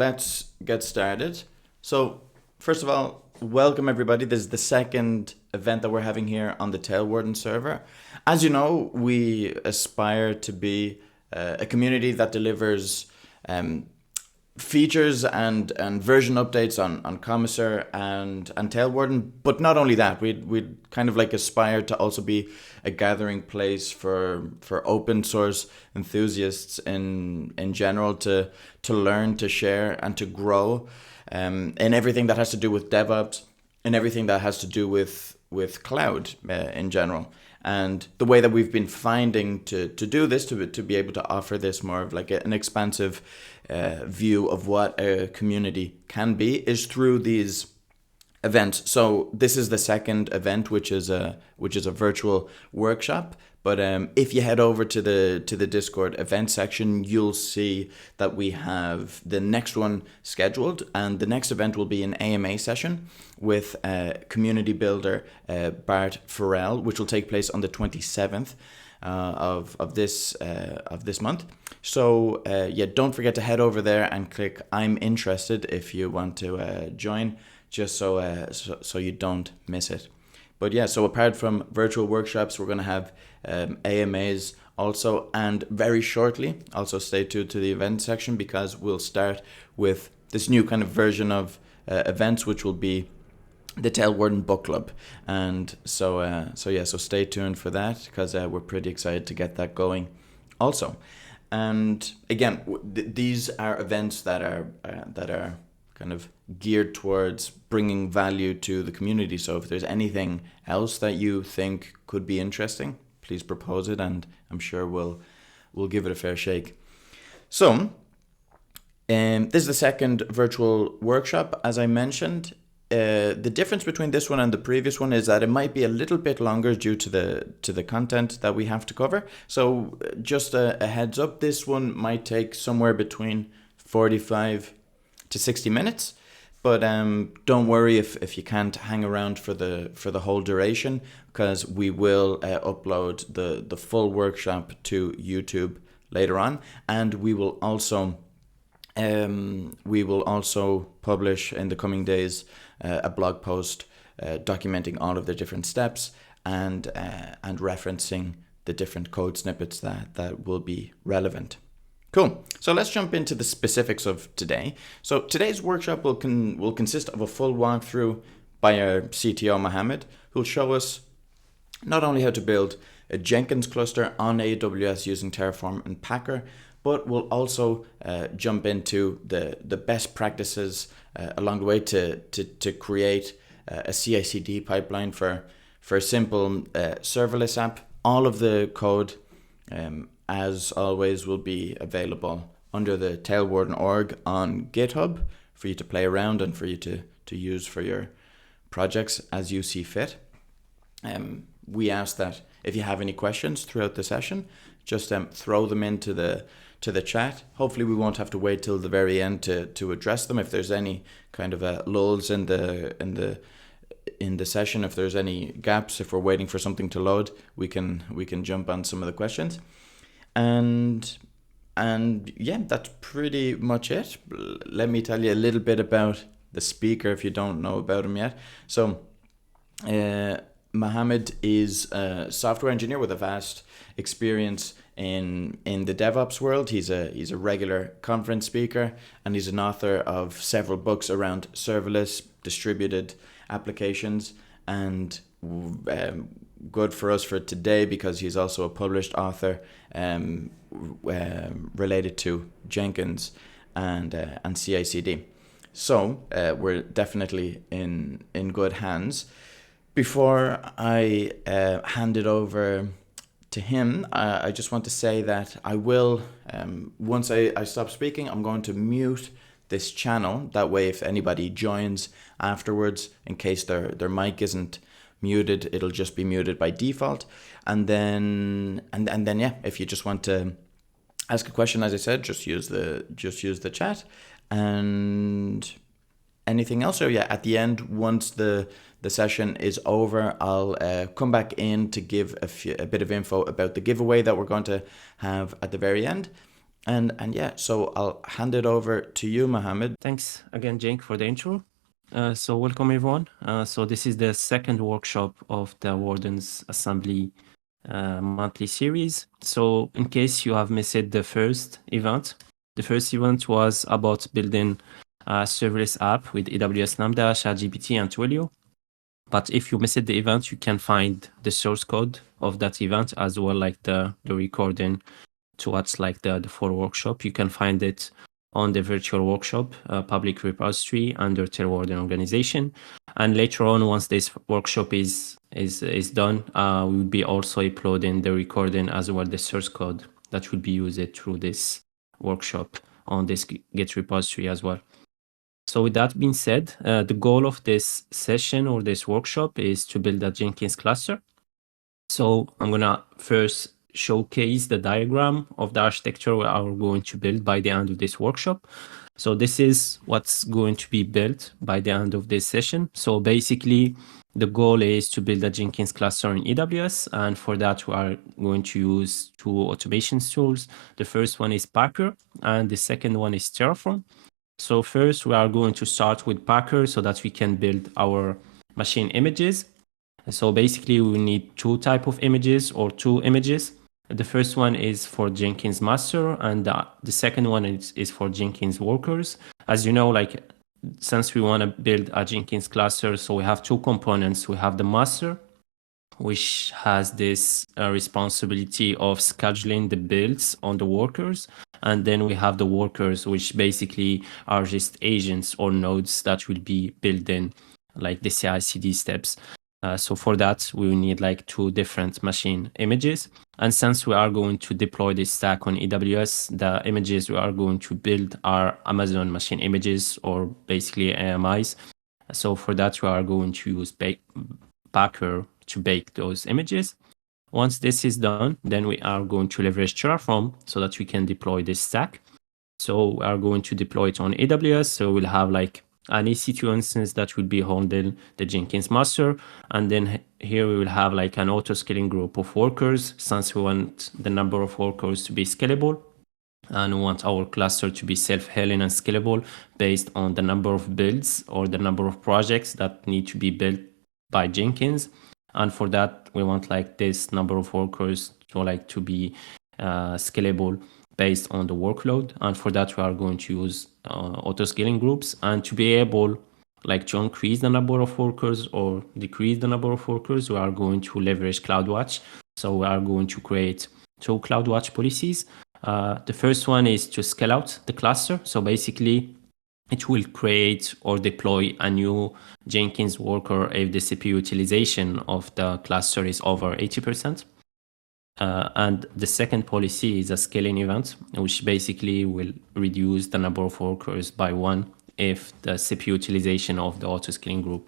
let's get started. So, first of all, welcome everybody. This is the second event that we're having here on the Tailwarden server. As you know, we aspire to be a community that delivers features and version updates on Commissar and Tailwarden. But not only that, we'd kind of like aspire to also be a gathering place for open source enthusiasts in general to learn, to share, and to grow in everything that has to do with DevOps and everything that has to do with cloud in general. And the way that we've been finding to do this, to be able to offer this more of like an expansive view of what a community can be, is through these events. So this is the second event, which is a virtual workshop. But if you head over to the Discord event section, you'll see that we have the next one scheduled, and the next event will be an AMA session with community builder Bart Farrell, which will take place on the 27th of this month. So don't forget to head over there and click I'm interested if you want to join, just so you don't miss it. But yeah, so apart from virtual workshops, we're going to have AMAs also, and very shortly, also stay tuned to the event section, because we'll start with this new kind of version of events, which will be the Tailwarden Book Club. And so stay tuned for that, because we're pretty excited to get that going also. And again, these are events that are kind of geared towards bringing value to the community. So if there's anything else that you think could be interesting, please propose it, and I'm sure we'll give it a fair shake. So this is the second virtual workshop, as I mentioned. The difference between this one and the previous one is that it might be a little bit longer due to the content that we have to cover. So just a heads up, this one might take somewhere between 45 to 60 minutes, but don't worry if you can't hang around for the whole duration, because we will upload the full workshop to YouTube later on, and we will also publish in the coming days a blog post documenting all of the different steps and referencing the different code snippets that will be relevant. Cool. So let's jump into the specifics of today. So today's workshop will consist of a full walkthrough by our CTO, Mohamed, who'll show us not only how to build a Jenkins cluster on AWS using Terraform and Packer, but we'll also jump into the best practices along the way to create a CI/CD pipeline for a simple serverless app. All of the code, as always, will be available under the Tailwarden org on GitHub for you to play around and for you to use for your projects as you see fit. We ask that if you have any questions throughout the session, just throw them into the chat. Hopefully we won't have to wait till the very end to address them. If there's any kind of lulls in the session, if there's any gaps, if we're waiting for something to load, we can jump on some of the questions. And yeah, that's pretty much it. Let me tell you a little bit about the speaker if you don't know about him yet. So Mohamed is a software engineer with a vast experience in the DevOps world. He's a regular conference speaker, and he's an author of several books around serverless distributed applications, and good for us for today because he's also a published author related to Jenkins and CI/CD. So we're definitely in good hands. Before I hand it over to him, I just want to say that I will, once I stop speaking, I'm going to mute this channel. That way, if anybody joins afterwards, in case their mic isn't muted, it'll just be muted by default. And then yeah, if you just want to ask a question, as I said, just use the chat. And anything else? So yeah, at the end, once the session is over, I'll come back in to give a bit of info about the giveaway that we're going to have at the very end. And yeah, so I'll hand it over to you, Mohammed. Thanks again, Cenk, for the intro. So welcome everyone. So this is the second workshop of the Warden's Assembly monthly series. So in case you have missed the first event was about building a serverless app with AWS Lambda, ChatGPT, and Twilio. But if you missed the event, you can find the source code of that event as well, like the recording to watch like the full workshop. You can find it on the virtual workshop public repository under Warden organization. And later on, once this workshop is done, we will be also uploading the recording as well the source code that will be used through this workshop on this Git repository as well. So with that being said, the goal of this session or this workshop is to build a Jenkins cluster. So I'm gonna first showcase the diagram of the architecture we are going to build by the end of this workshop. So this is what's going to be built by the end of this session. So basically, the goal is to build a Jenkins cluster in AWS. And for that, we are going to use two automation tools. The first one is Packer, and the second one is Terraform. So first, we are going to start with Packer so that we can build our machine images. So basically, we need two type of images or two images. The first one is for Jenkins master, and the second one is for Jenkins workers. As you know, like since we want to build a Jenkins cluster, so we have two components. We have the master, which has this responsibility of scheduling the builds on the workers. And then we have the workers, which basically are just agents or nodes that will be building like the CI/CD steps. So for that, we will need like two different machine images. And since we are going to deploy this stack on AWS, the images we are going to build are Amazon machine images or basically AMIs. So for that, we are going to use Packer to bake those images. Once this is done, then we are going to leverage Terraform so that we can deploy this stack. So we are going to deploy it on AWS. So we'll have like an EC2 instance that will be holding the Jenkins master. And then here we will have like an auto-scaling group of workers, since we want the number of workers to be scalable. And we want our cluster to be self-healing and scalable based on the number of builds or the number of projects that need to be built by Jenkins. And for that, we want like this number of workers to be scalable based on the workload. And for that, we are going to use auto-scaling groups. And to be able like to increase the number of workers or decrease the number of workers, we are going to leverage CloudWatch. So we are going to create two CloudWatch policies. The first one is to scale out the cluster. So basically, it will create or deploy a new Jenkins worker if the CPU utilization of the cluster is over 80%. And the second policy is a scaling event, which basically will reduce the number of workers by one if the CPU utilization of the auto-scaling group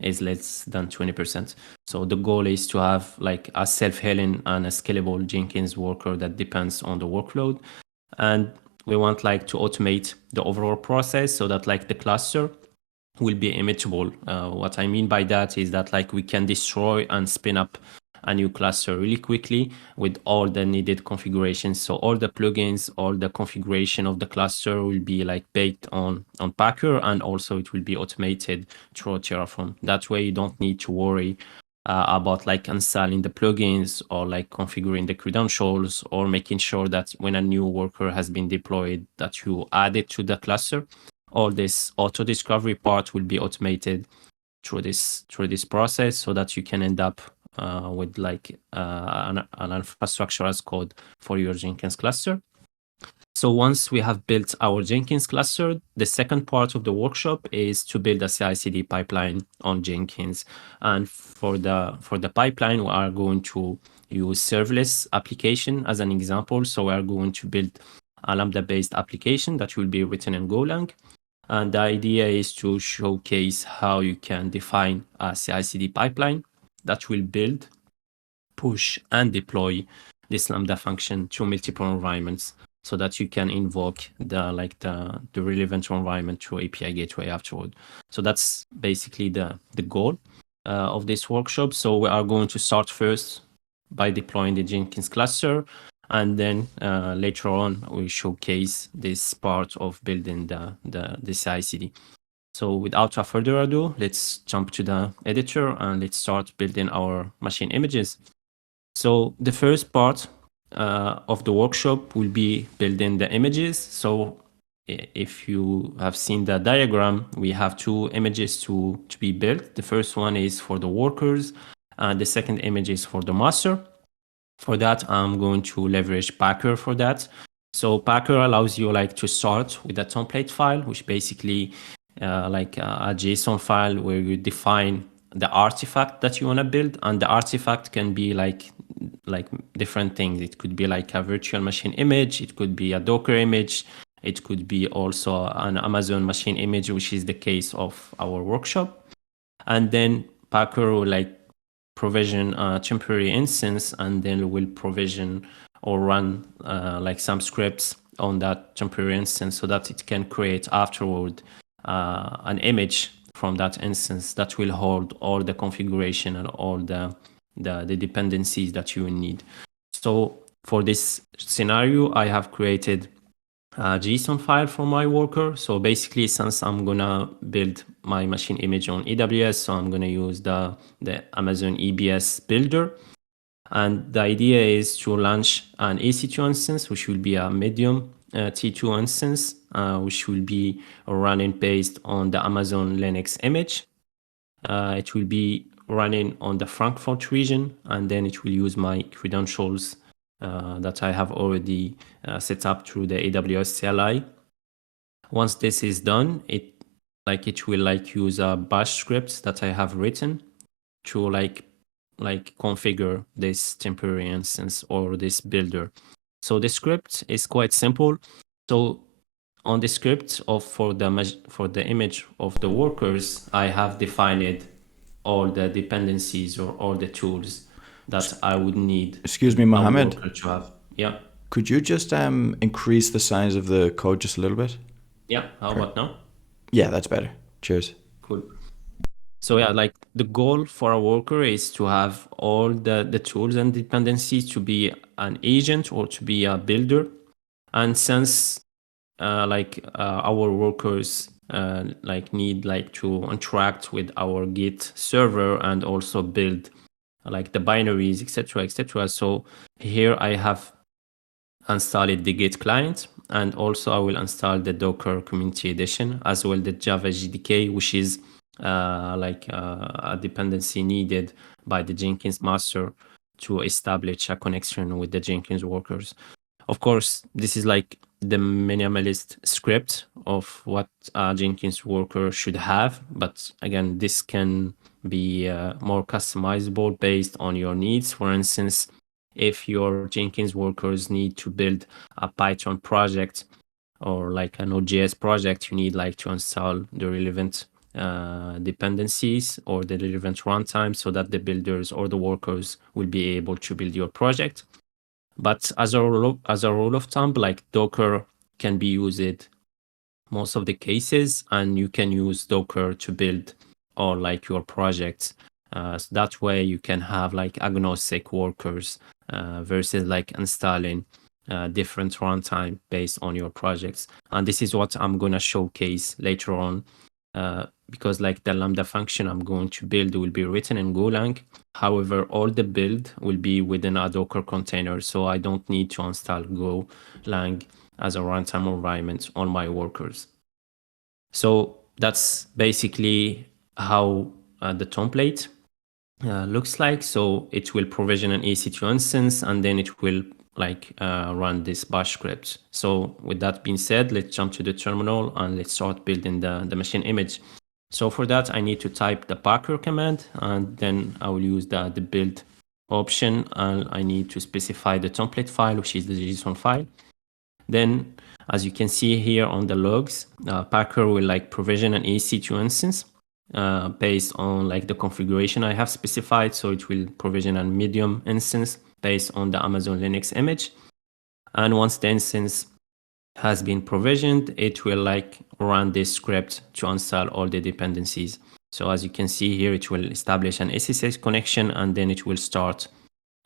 is less than 20%. So the goal is to have like a self-healing and a scalable Jenkins worker that depends on the workload. And we want like to automate the overall process so that like the cluster will be immutable. What I mean by that is that like we can destroy and spin up a new cluster really quickly with all the needed configurations. So all the plugins, all the configuration of the cluster will be like baked on Packer, and also it will be automated through Terraform. That way you don't need to worry about like installing the plugins or like configuring the credentials or making sure that when a new worker has been deployed that you add it to the cluster. All this auto discovery part will be automated through this process so that you can end up with like an infrastructure as code for your Jenkins cluster. So once we have built our Jenkins cluster, the second part of the workshop is to build a CI/CD pipeline on Jenkins. And for the pipeline, we are going to use serverless application as an example. So we are going to build a Lambda-based application that will be written in Golang. And the idea is to showcase how you can define a CI/CD pipeline that will build, push, and deploy this Lambda function to multiple environments so that you can invoke the relevant environment through API gateway afterward. So that's basically the goal of this workshop. So we are going to start first by deploying the Jenkins cluster. And then later on, we showcase this part of building the CI/CD. So without further ado, let's jump to the editor and let's start building our machine images. So the first part of the workshop will be building the images. So if you have seen the diagram, we have two images to be built. The first one is for the workers, and the second image is for the master. For that, I'm going to leverage Packer for that. So Packer allows you like to start with a template file, which basically like a JSON file where you define the artifact that you want to build, and the artifact can be like different things. It could be like a virtual machine image, it could be a Docker image, it could be also an Amazon machine image, which is the case of our workshop. And then Packer will like provision a temporary instance, and then will provision or run like some scripts on that temporary instance so that it can create afterward an image from that instance that will hold all the configuration and all the dependencies that you will need. So for this scenario, I have created a JSON file for my worker. So basically, since I'm gonna build my machine image on AWS, so I'm gonna use the Amazon EBS builder. And the idea is to launch an EC2 instance, which will be a medium T2 instance, which will be running based on the Amazon Linux image. It will be running on the Frankfurt region, and then it will use my credentials that I have already set up through the AWS CLI. Once this is done, it will use a bash script that I have written to like configure this temporary instance or this builder. So the script is quite simple. So on the script for the image of the workers, I have defined all the dependencies or all the tools that I would need. Excuse me, a Mohamed. worker to have. Yeah. Could you just increase the size of the code just a little bit? Yeah. How about now? Yeah, that's better. Cheers. Cool. So yeah, like the goal for a worker is to have all the tools and dependencies to be an agent or to be a builder. And since our workers need to interact with our Git server and also build like the binaries, etc., etc. So here I have installed the Git client, and also I will install the Docker Community Edition as well the Java JDK, which is a dependency needed by the Jenkins master to establish a connection with the Jenkins workers. Of course, this is like the minimalist script of what a Jenkins worker should have, but again, this can be more customizable based on your needs. For instance, if your Jenkins workers need to build a Python project or like a Node.js project, you need like to install the relevant dependencies or the relevant runtime so that the builders or the workers will be able to build your project. But as a rule of thumb, like Docker can be used most of the cases, and you can use Docker to build all like your projects. So that way you can have like agnostic workers versus like installing different runtime based on your projects. And this is what I'm gonna showcase later on, because like the Lambda function I'm going to build will be written in Golang. However, all the build will be within a Docker container, so I don't need to install Golang as a runtime environment on my workers. So that's basically how the template looks like. So it will provision an EC2 instance, and then it will run this bash script. So with that being said, let's jump to the terminal and let's start building the machine image. So for that, I need to type the Packer command, and then I will use the build option, and I need to specify the template file, which is the JSON file. Then, as you can see here on the logs, Packer will provision an EC2 instance based on the configuration I have specified. So it will provision a medium instance based on the Amazon Linux image. And once the instance has been provisioned, it will run this script to install all the dependencies. So as you can see here, it will establish an SSH connection, and then it will start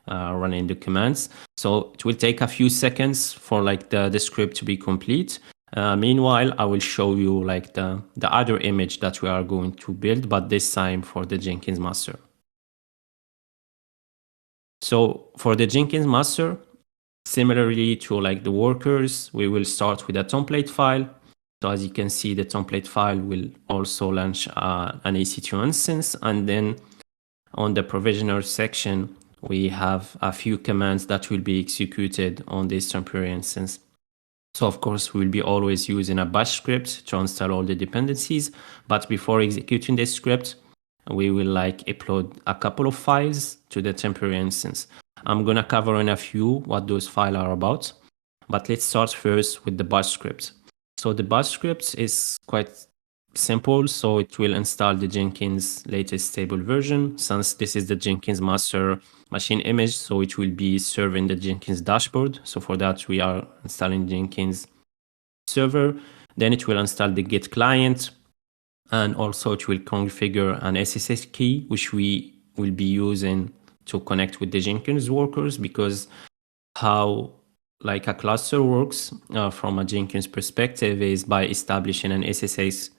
running the commands. So it will take a few seconds for like the script to be complete. Meanwhile, I will show you like the other image that we are going to build, but this time for the Jenkins master. So for the Jenkins master, similarly to like the workers, we will start with a template file. So as you can see, the template file will also launch an EC2 instance. And then on the provisioner section, we have a few commands that will be executed on this temporary instance. So of course, we'll be always using a bash script to install all the dependencies. But before executing this script, we will like upload a couple of files to the temporary instance. I'm gonna cover in a few what those files are about, but let's start first with the bash script. So the bash script is quite simple. So it will install the Jenkins latest stable version. Since this is the Jenkins master machine image, so it will be serving the Jenkins dashboard. So for that, we are installing Jenkins server. Then it will install the Git client, and also it will configure an SSH key, which we will be using to connect with the Jenkins workers, because how like a cluster works from a Jenkins perspective is by establishing an SSH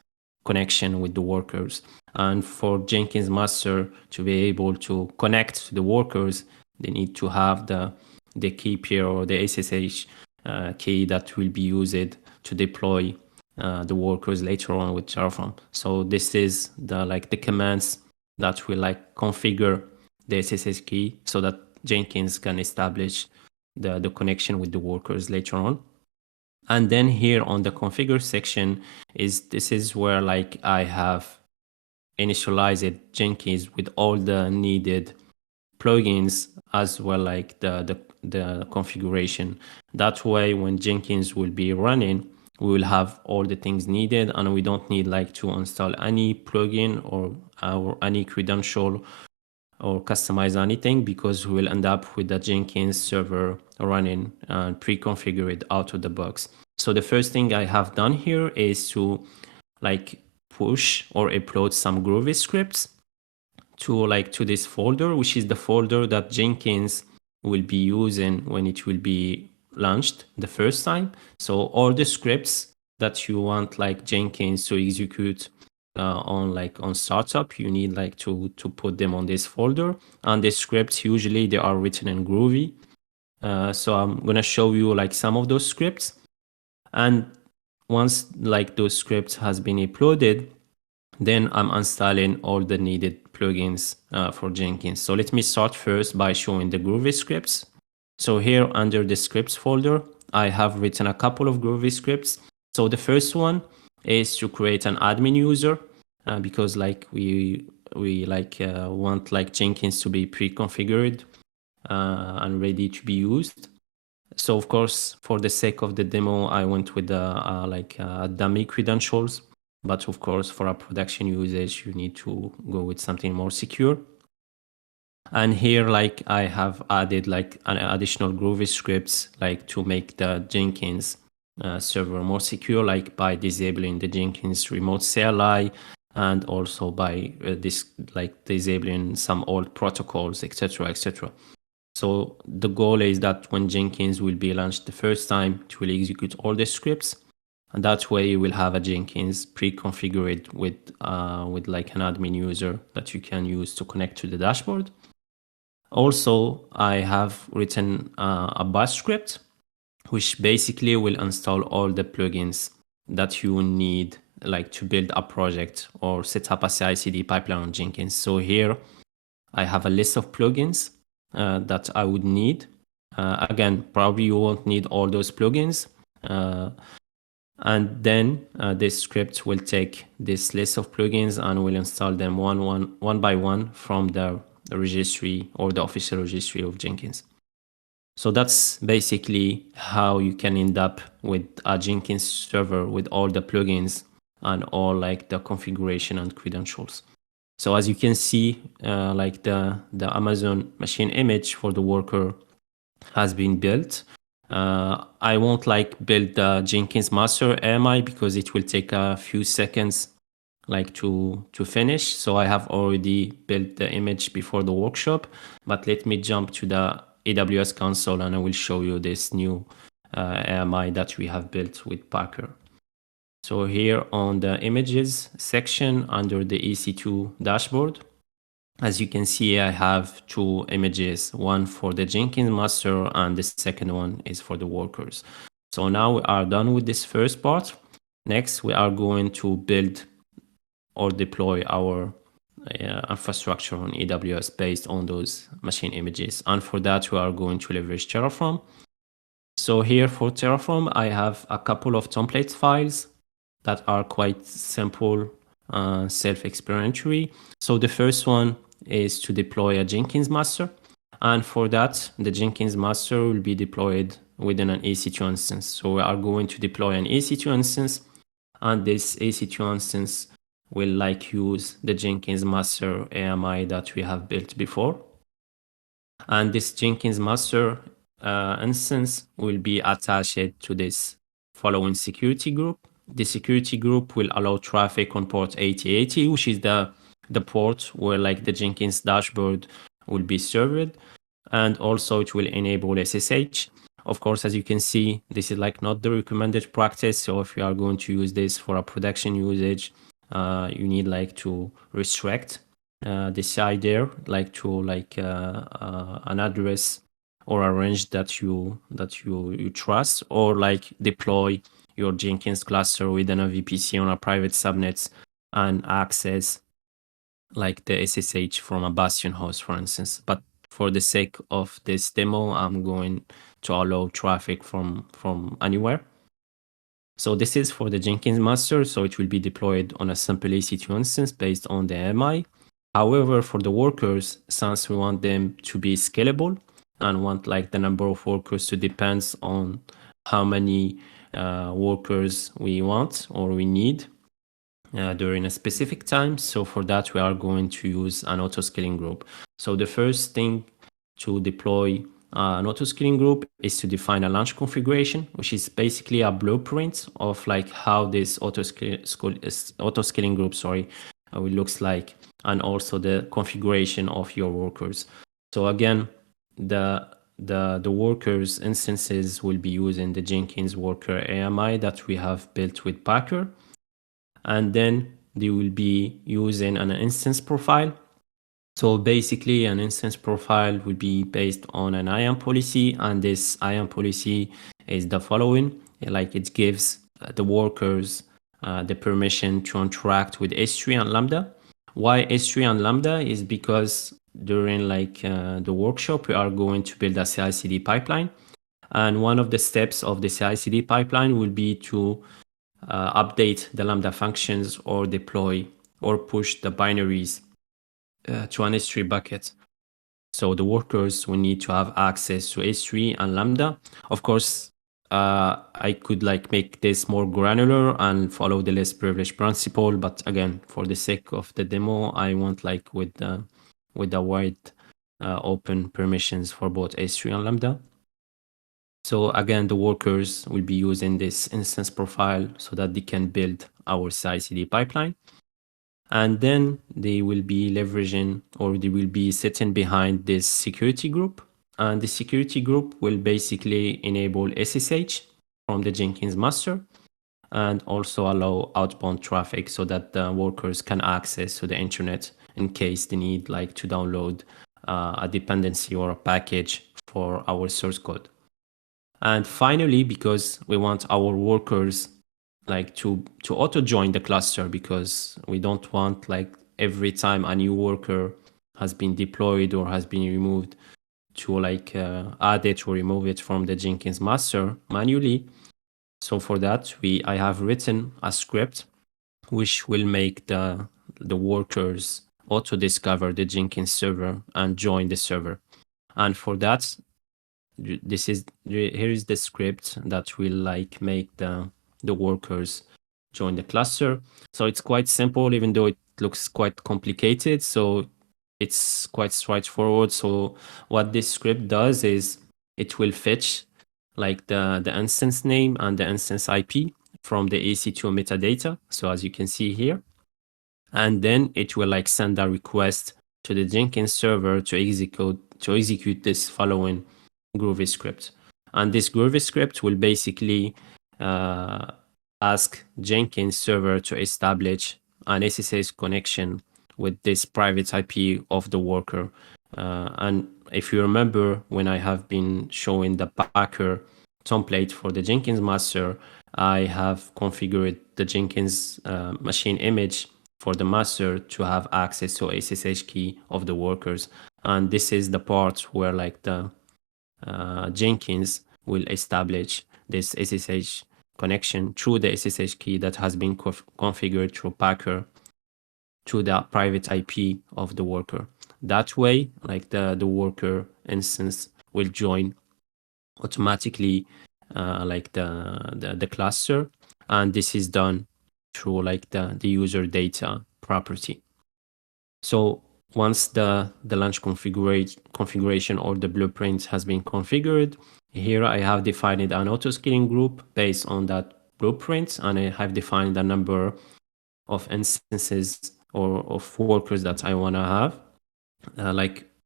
connection with the workers. And for Jenkins master to be able to connect to the workers, they need to have the key pair or the SSH key that will be used to deploy the workers later on with Terraform. So this is the commands that will like configure the SSH key so that Jenkins can establish the connection with the workers later on. And then here on the configure section this is where like I have initialized Jenkins with all the needed plugins as well, like the configuration. That way, when Jenkins will be running, we will have all the things needed, and we don't need like to install any plugin or any credential or customize anything, because we will end up with the Jenkins server running and pre-configured out of the box. So the first thing I have done here is to like push or upload some Groovy scripts to this folder, which is the folder that Jenkins will be using when it will be launched the first time. So all the scripts that you want like Jenkins to execute on startup, you need like to put them on this folder. And the scripts usually they are written in Groovy. So I'm gonna show you like some of those scripts. And once like those scripts has been uploaded, then I'm installing all the needed plugins for Jenkins. So let me start first by showing the Groovy scripts. So here under the scripts folder, I have written a couple of Groovy scripts. So the first one is to create an admin user because like we want like Jenkins to be pre-configured and ready to be used. So of course, for the sake of the demo, I went with dummy credentials. But of course, for a production usage, you need to go with something more secure. And here, like I have added like an additional Groovy scripts, like to make the Jenkins server more secure, like by disabling the Jenkins remote CLI, and also by disabling some old protocols, etc., etc. So the goal is that when Jenkins will be launched the first time, it will execute all the scripts. And that way you will have a Jenkins pre-configured with like an admin user that you can use to connect to the dashboard. Also, I have written a bash script, which basically will install all the plugins that you need like to build a project or set up a CI/CD pipeline on Jenkins. So here I have a list of plugins that I would need. Again, probably you won't need all those plugins. And then this script will take this list of plugins and will install them one by one from the registry or the official registry of Jenkins. So that's basically how you can end up with a Jenkins server with all the plugins and all like the configuration and credentials. So as you can see, like the Amazon machine image for the worker has been built. I won't like build the Jenkins master AMI because it will take a few seconds like to finish. So I have already built the image before the workshop, but let me jump to the AWS console and I will show you this new AMI that we have built with Packer. So here on the images section under the EC2 dashboard, as you can see, I have two images, one for the Jenkins master and the second one is for the workers. So now we are done with this first part. Next, we are going to build or deploy our infrastructure on AWS based on those machine images. And for that, we are going to leverage Terraform. So here for Terraform, I have a couple of template files that are quite simple, self-explanatory. So the first one is to deploy a Jenkins master. And for that, the Jenkins master will be deployed within an EC2 instance. So we are going to deploy an EC2 instance, and this EC2 instance will like use the Jenkins master AMI that we have built before. And this Jenkins master instance will be attached to this following security group. The security group will allow traffic on port 8080, which is the port where like the Jenkins dashboard will be served. And also it will enable SSH. Of course, as you can see, this is like not the recommended practice. So if you are going to use this for a production usage, you need like to restrict the CI there, like to like an address or a range that you trust, or like deploy your Jenkins cluster within a VPC on a private subnet and access like the SSH from a Bastion host, for instance. But for the sake of this demo, I'm going to allow traffic from anywhere. So this is for the Jenkins master, so it will be deployed on a simple EC2 instance based on the AMI. However, for the workers, since we want them to be scalable and want like the number of workers to depend on how many workers we want or we need during a specific time. So for that, we are going to use an auto-scaling group. So the first thing to deploy an auto-scaling group is to define a launch configuration, which is basically a blueprint of like how this auto-scaling group, will looks like, and also the configuration of your workers. So again, the workers instances will be using the Jenkins worker AMI that we have built with Packer, and then they will be using an instance profile. So basically an instance profile will be based on an IAM policy, and this IAM policy is the following. Like it gives the workers the permission to interact with S3 and Lambda. Why S3 and Lambda is because during like the workshop, we are going to build a CI/CD pipeline. And one of the steps of the CI/CD pipeline will be to update the Lambda functions or deploy or push the binaries to an S3 bucket. So the workers will need to have access to S3 and Lambda. Of course, I could like make this more granular and follow the less privilege principle, but again, for the sake of the demo, I want like with the wide open permissions for both S3 and Lambda. So again, the workers will be using this instance profile so that they can build our CI/CD pipeline. And then they will be leveraging, or they will be sitting behind this security group. And the security group will basically enable SSH from the Jenkins master and also allow outbound traffic so that the workers can access to the internet in case they need like to download a dependency or a package for our source code. And finally, because we want our workers like to auto join the cluster, because we don't want like every time a new worker has been deployed or has been removed to like add it or remove it from the Jenkins master manually. So for that, I have written a script which will make the workers auto discover the Jenkins server and join the server. And for that, here is the script that will like make the workers join the cluster. So it's quite simple, even though it looks quite complicated. So it's quite straightforward. So what this script does is it will fetch like the instance name and the instance IP from the EC2 metadata. So as you can see here, and then it will like send a request to the Jenkins server to execute this following Groovy script. And this Groovy script will basically ask Jenkins server to establish an SSH connection with this private IP of the worker. And if you remember, when I have been showing the Packer template for the Jenkins master, I have configured the Jenkins machine image for the master to have access to SSH key of the workers. And this is the part where like the Jenkins will establish this SSH connection through the SSH key that has been configured through Packer to the private IP of the worker. That way, like the worker instance will join automatically like the cluster, and this is done through like the user data property. So once the launch configuration or the blueprint has been configured, here I have defined an auto-scaling group based on that blueprint, and I have defined the number of instances or of workers that I want to have.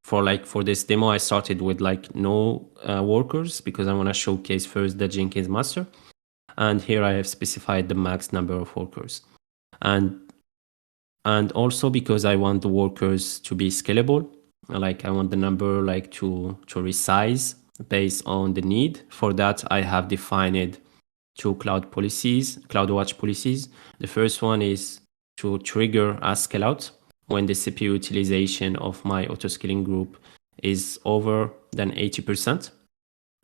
For this demo, I started with like no workers because I want to showcase first the Jenkins master. And here I have specified the max number of workers. And also because I want the workers to be scalable, like I want the number like to resize based on the need. For that, I have defined two CloudWatch policies. The first one is to trigger a scale out when the CPU utilization of my auto-scaling group is over than 80%.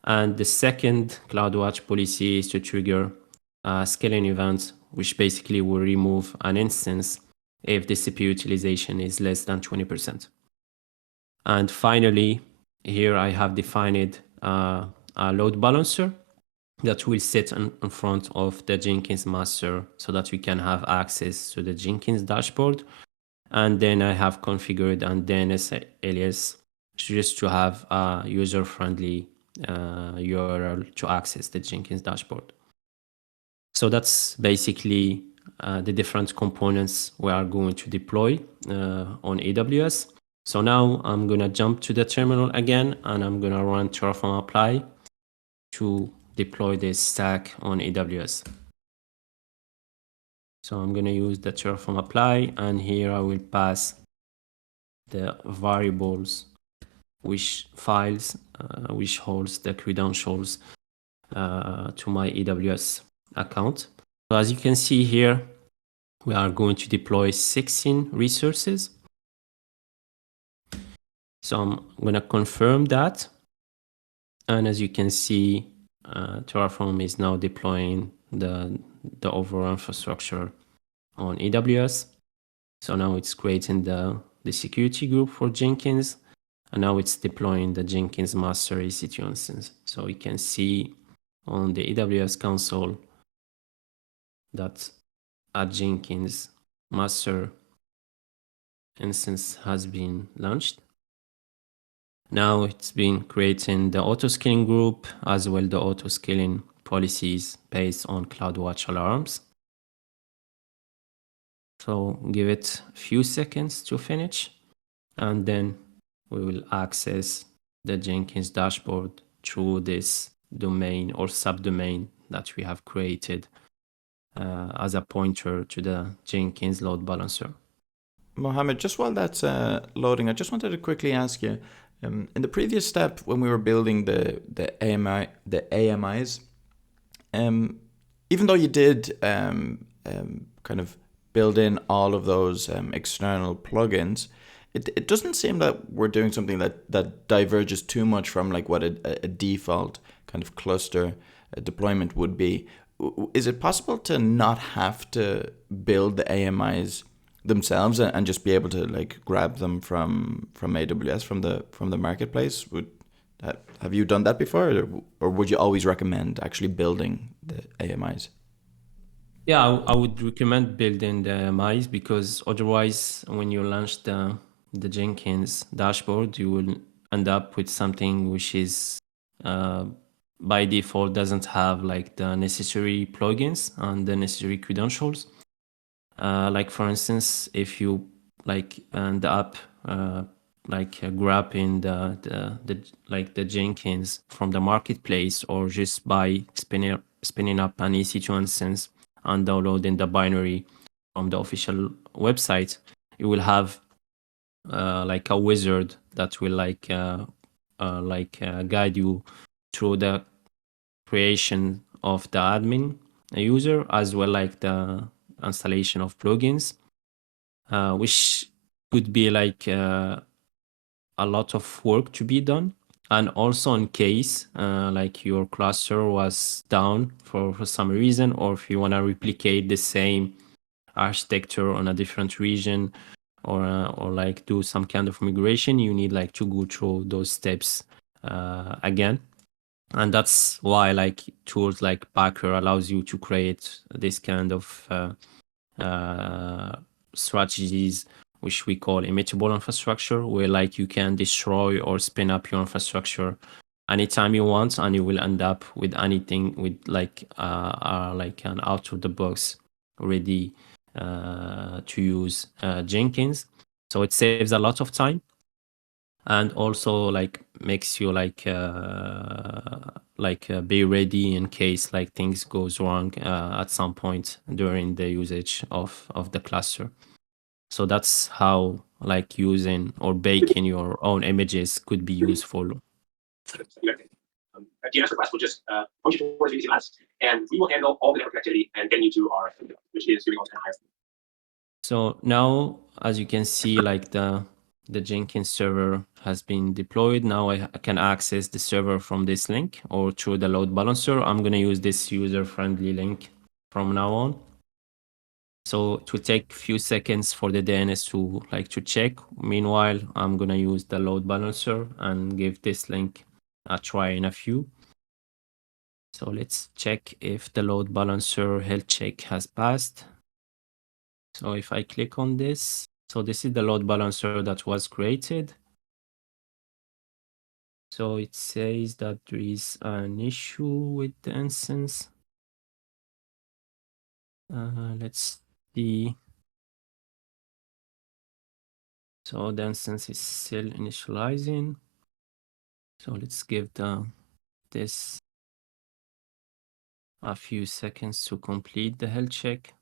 And the second CloudWatch policy is to trigger a scaling event, which basically will remove an instance if the CPU utilization is less than 20%. And finally, here I have defined a load balancer that will sit in front of the Jenkins master so that we can have access to the Jenkins dashboard. And then I have configured an DNS alias just to have a user-friendly URL to access the Jenkins dashboard. So that's basically the different components we are going to deploy on AWS. So now I'm going to jump to the terminal again, and I'm going to run Terraform apply to deploy this stack on AWS. So I'm going to use the Terraform apply, and here I will pass the variables which files which holds the credentials to my AWS account. So as you can see here, we are going to deploy 16 resources. So I'm going to confirm that. And as you can see, Terraform is now deploying the overall infrastructure on AWS. So now it's creating the security group for Jenkins, and now it's deploying the Jenkins master EC2 instance. So you can see on the AWS console that a Jenkins master instance has been launched. Now it's been creating the auto-scaling group as well the auto-scaling policies based on CloudWatch alarms. So give it a few seconds to finish, and then we will access the Jenkins dashboard through this domain or subdomain that we have created as a pointer to the Jenkins load balancer. Mohamed, just while that's loading, I just wanted to quickly ask you, in the previous step when we were building the AMIs, even though you did kind of build in all of those external plugins, it doesn't seem that we're doing something that diverges too much from like what a default kind of cluster deployment would be. Is it possible to not have to build the AMIs themselves and just be able to like grab them from AWS from the marketplace? Have you done that before, or would you always recommend actually building the AMIs? Yeah, I would recommend building the AMIs because otherwise, when you launch the Jenkins dashboard, you will end up with something which is by default doesn't have like the necessary plugins and the necessary credentials. Like for instance, if you like end up grabbing the Jenkins from the marketplace, or just by spinning up an EC2 instance and downloading the binary from the official website, you will have like a wizard that will guide you through the creation of the admin user, as well like the installation of plugins, which could be like a lot of work to be done. And also in case like your cluster was down for some reason, or if you want to replicate the same architecture on a different region, or like do some kind of migration, you need like to go through those steps again. And that's why like tools like Packer allows you to create this kind of strategies, which we call immutable infrastructure, where like you can destroy or spin up your infrastructure anytime you want, and you will end up with anything with like an out of the box ready to use Jenkins. So it saves a lot of time, and also like makes you be ready in case like things goes wrong at some point during the usage of the cluster. So that's how like using or baking your own images could be useful. DNS request will just point you towards VPC labs, and we will handle all the network connectivity and getting you to our, which is doing all the higher. So now, as you can see, like the Jenkins server has been deployed. Now I can access the server from this link or through the load balancer. I'm going to use this user-friendly link from now on. So it will take a few seconds for the DNS to check. Meanwhile, I'm going to use the load balancer and give this link a try in a few. So let's check if the load balancer health check has passed. So if I click on this, so this is the load balancer that was created. So it says that there is an issue with the instance. Let's see. So the instance is still initializing. So let's give this a few seconds to complete the health check.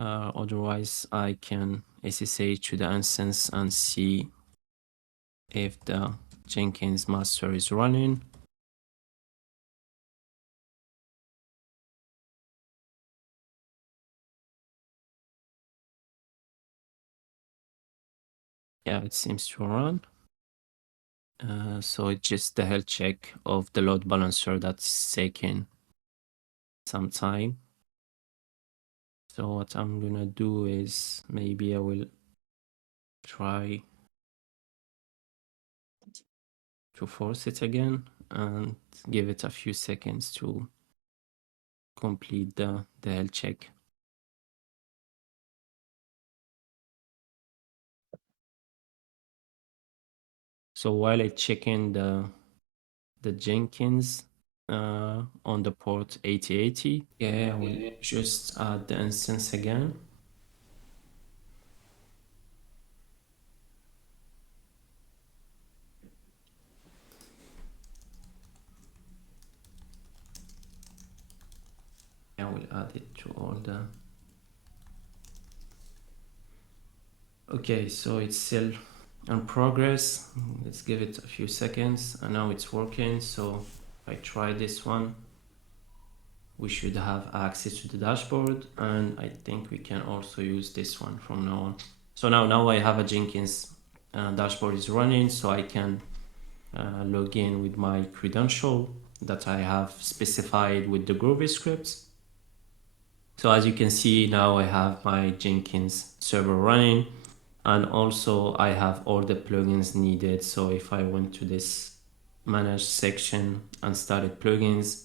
Otherwise, I can SSH to the instance and see if the Jenkins master is running. Yeah, it seems to run. So it's just the health check of the load balancer that's taking some time. So what I'm gonna do is maybe I will try to force it again and give it a few seconds to complete the health check. So while I check in the Jenkins on the port 8080, yeah, I will just add the instance again. I will add it to all the. Okay, so it's still in progress. Let's give it a few seconds, and now it's working. So if I try this one, we should have access to the dashboard, and I think we can also use this one from now on. So now I have a Jenkins dashboard is running, so I can log in with my credential that I have specified with the Groovy scripts. So as you can see, now I have my Jenkins server running, and also I have all the plugins needed. So if I went to this manage section and started plugins,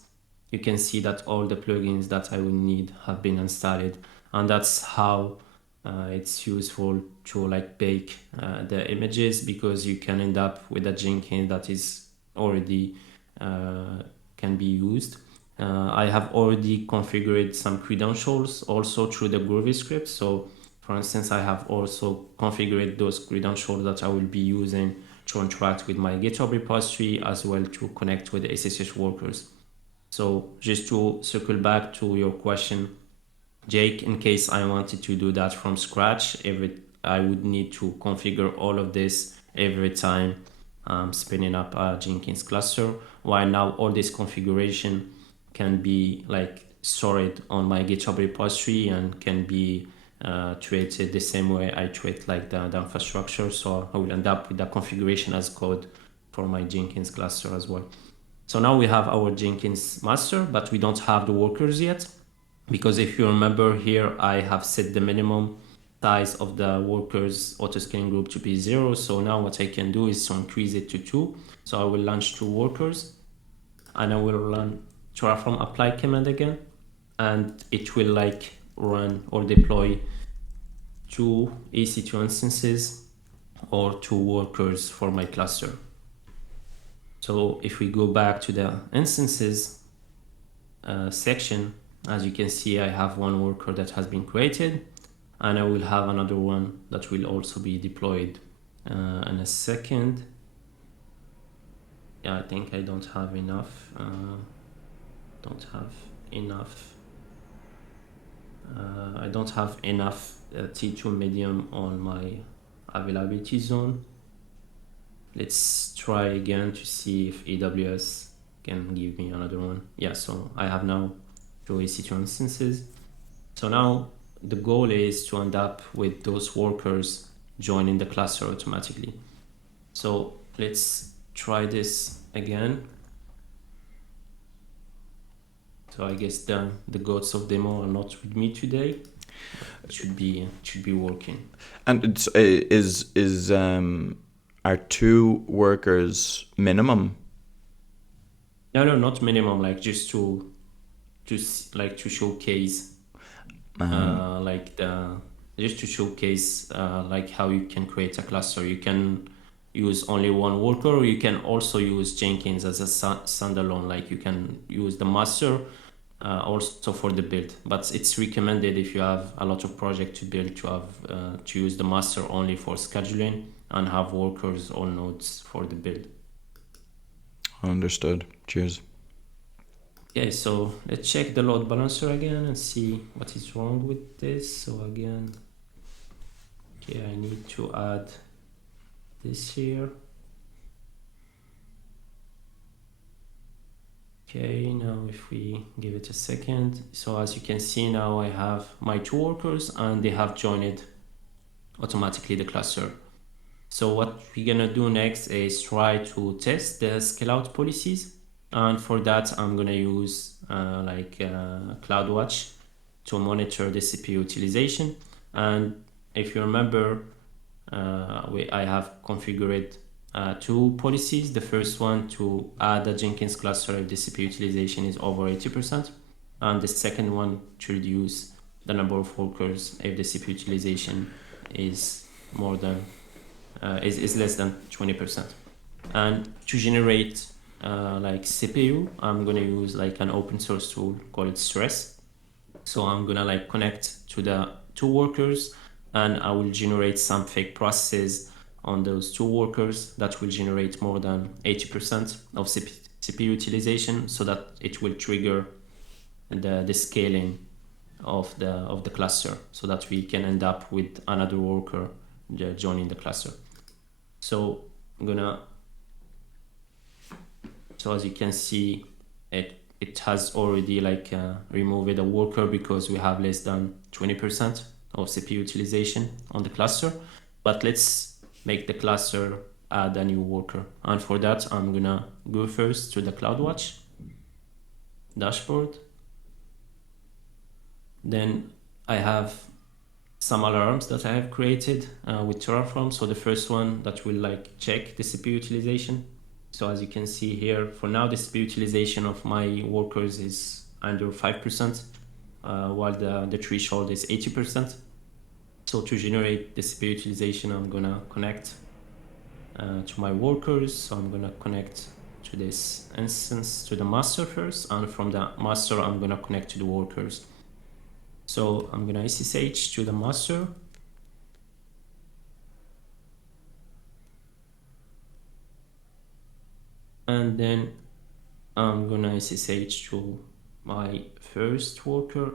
you can see that all the plugins that I will need have been installed, and that's how it's useful to like bake the images, because you can end up with a Jenkins that is already can be used. I have already configured some credentials also through the Groovy script. So for instance, I have also configured those credentials that I will be using to interact with my GitHub repository as well to connect with the SSH workers. So just to circle back to your question, Jake, in case I wanted to do that from scratch, I would need to configure all of this every time I'm spinning up a Jenkins cluster, while now all this configuration can be like stored on my GitHub repository and can be treated the same way I treat like the infrastructure. So I will end up with the configuration as code for my Jenkins cluster as well. So now we have our Jenkins master, but we don't have the workers yet. Because if you remember here, I have set the minimum size of the workers autoscaling group to be 0. So now what I can do is to increase it to 2. So I will launch 2 workers and I will run Terraform apply command again. And it will like run or deploy 2 EC2 instances or 2 workers for my cluster. So if we go back to the instances section, as you can see, I have 1 worker that has been created, and I will have another one that will also be deployed in a second. Yeah, I think I don't have enough. I don't have enough T2 medium on my availability zone. Let's try again to see if AWS can give me another one. Yeah, so I have now 2 EC2 instances. So now the goal is to end up with those workers joining the cluster automatically. So let's try this again. So I guess the goats of demo are not with me today. It should be working. And it's are 2 workers minimum? No, not minimum. Like just to showcase, just to showcase like how you can create a cluster. You can use only 1 worker, or you can also use Jenkins as a standalone. Like you can use the master also for the build, but it's recommended if you have a lot of project to build to have to use the master only for scheduling and have workers or nodes for the build. Understood. Cheers. Okay, so let's check the load balancer again and see what is wrong with this. So again, okay, I need to add this here. Okay, now if we give it a second, so as you can see now I have my 2 workers and they have joined automatically the cluster. So what we're gonna do next is try to test the scale out policies, and for that I'm gonna use CloudWatch to monitor the CPU utilization. And if you remember, I have configured 2 policies. The first one to add a Jenkins cluster if the CPU utilization is over 80%, and the second one to reduce the number of workers if the CPU utilization is more than is less than 20%. And to generate like CPU, I'm gonna use like an open source tool called Stress. So I'm gonna like connect to the 2 workers, and I will generate some fake processes on those 2 workers that will generate more than 80% of CPU utilization, so that it will trigger the scaling of the cluster, so that we can end up with another worker joining the cluster. So as you can see, it has already like removed a worker because we have less than 20% of CPU utilization on the cluster. But let's make the cluster add a new worker, and for that I'm gonna go first to the CloudWatch dashboard. Then I have some alarms that I have created with Terraform. So the first one that will like check the CPU utilization. So as you can see here, for now the CPU utilization of my workers is under 5%, while the threshold is 80%. So to generate the CPU utilization, I'm gonna connect to my workers. So I'm gonna connect to to this instance, to the master first, and from the master I'm gonna connect to the workers. So I'm gonna SSH to the master, and then I'm gonna SSH to my first worker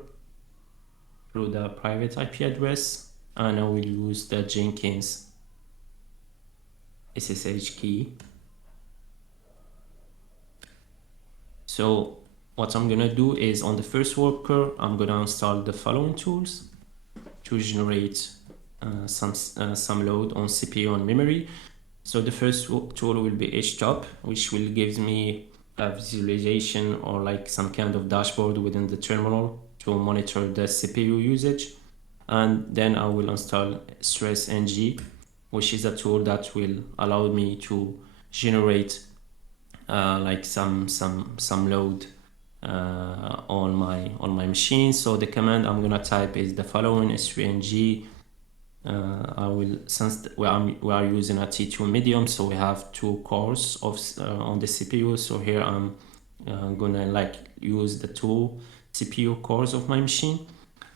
through the private IP address, and I will use the Jenkins SSH key. So what I'm gonna do is on the first worker, I'm gonna install the following tools to generate some load on CPU and memory. So the first tool will be HTOP, which will give me a visualization or like some kind of dashboard within the terminal to monitor the CPU usage. And then I will install StressNG, which is a tool that will allow me to generate like some load on my machine. So the command I'm gonna type is the following: S3ng. I will, since we are using a T2 medium, so we have 2 cores of on the CPU. So here I'm gonna like use the 2 CPU cores of my machine,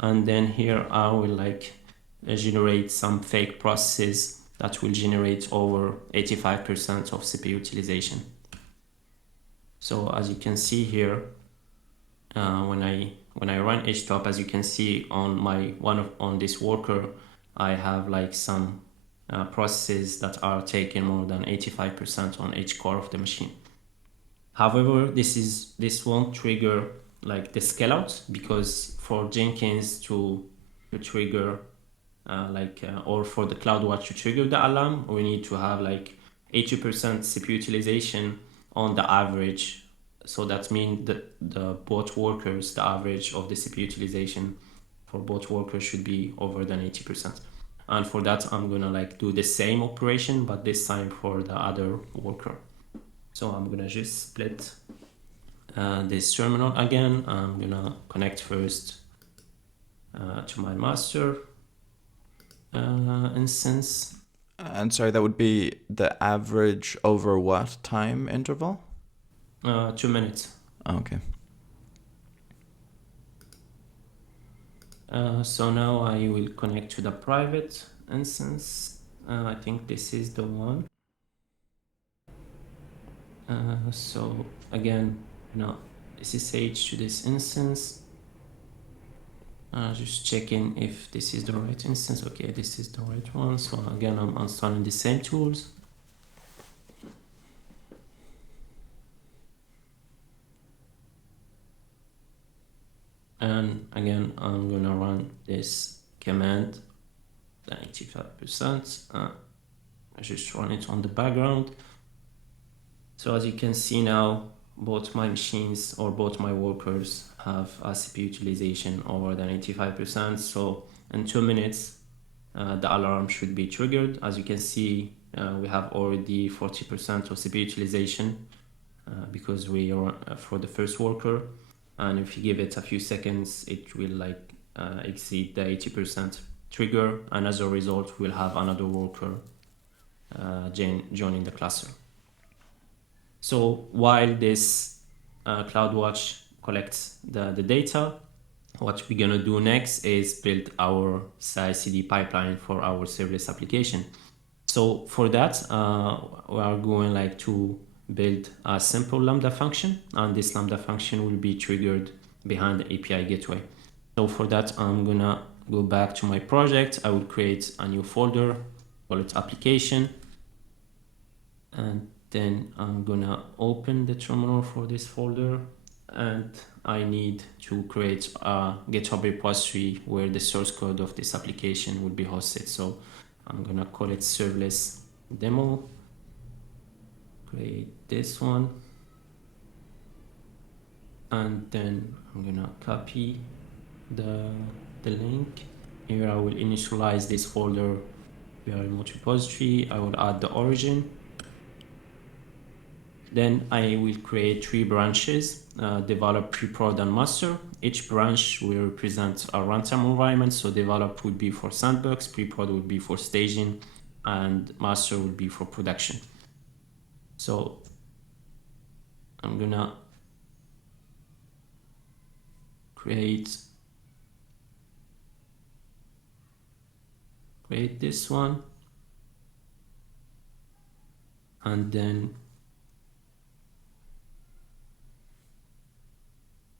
and then here I will like generate some fake processes that will generate over 85% of CPU utilization. So as you can see here, when I run HTOP, as you can see on my on this worker, I have like some processes that are taking more than 85% on each core of the machine. However, this won't trigger like the scale out, because for Jenkins to trigger or for the CloudWatch to trigger the alarm, we need to have like 80% CPU utilization on the average. So that means that the both workers, the average of the CPU utilization for both workers should be over than 80%. And for that, I'm gonna like do the same operation, but this time for the other worker. So I'm gonna just split this terminal again. I'm gonna connect first to my master instance. And sorry, that would be the average over what time interval? 2 minutes. Okay. So now I will connect to the private instance. I think this is the one. So again, SSH to this instance. Just checking if this is the right instance. Okay, this is the right one. So again, I'm installing the same tools. And again, I'm gonna run this command, 95%. I just run it on the background. So as you can see now, both my machines or both my workers have a CPU utilization over than 85%. So in 2 minutes, the alarm should be triggered. As you can see, we have already 40% of CPU utilization because we are for the first worker. And if you give it a few seconds, it will like exceed the 80% trigger, and as a result, we'll have another worker joining the cluster. So while this CloudWatch collects the data, what we're gonna do next is build our CI/CD pipeline for our serverless application. So for that, we are going like to build a simple Lambda function, and this Lambda function will be triggered behind the API gateway. So for that, I'm gonna go back to my project. I will create a new folder, call it application, and then I'm gonna open the terminal for this folder, and I need to create a GitHub repository where the source code of this application will be hosted. So I'm gonna call it serverless demo. Create this one, and then I'm gonna copy the link. Here I will initialize this folder via remote repository. I will add the origin. Then I will create 3 branches, develop, pre-prod, and master. Each branch will represent a runtime environment. So develop would be for sandbox, pre-prod would be for staging, and master would be for production. So I'm gonna create this one, and then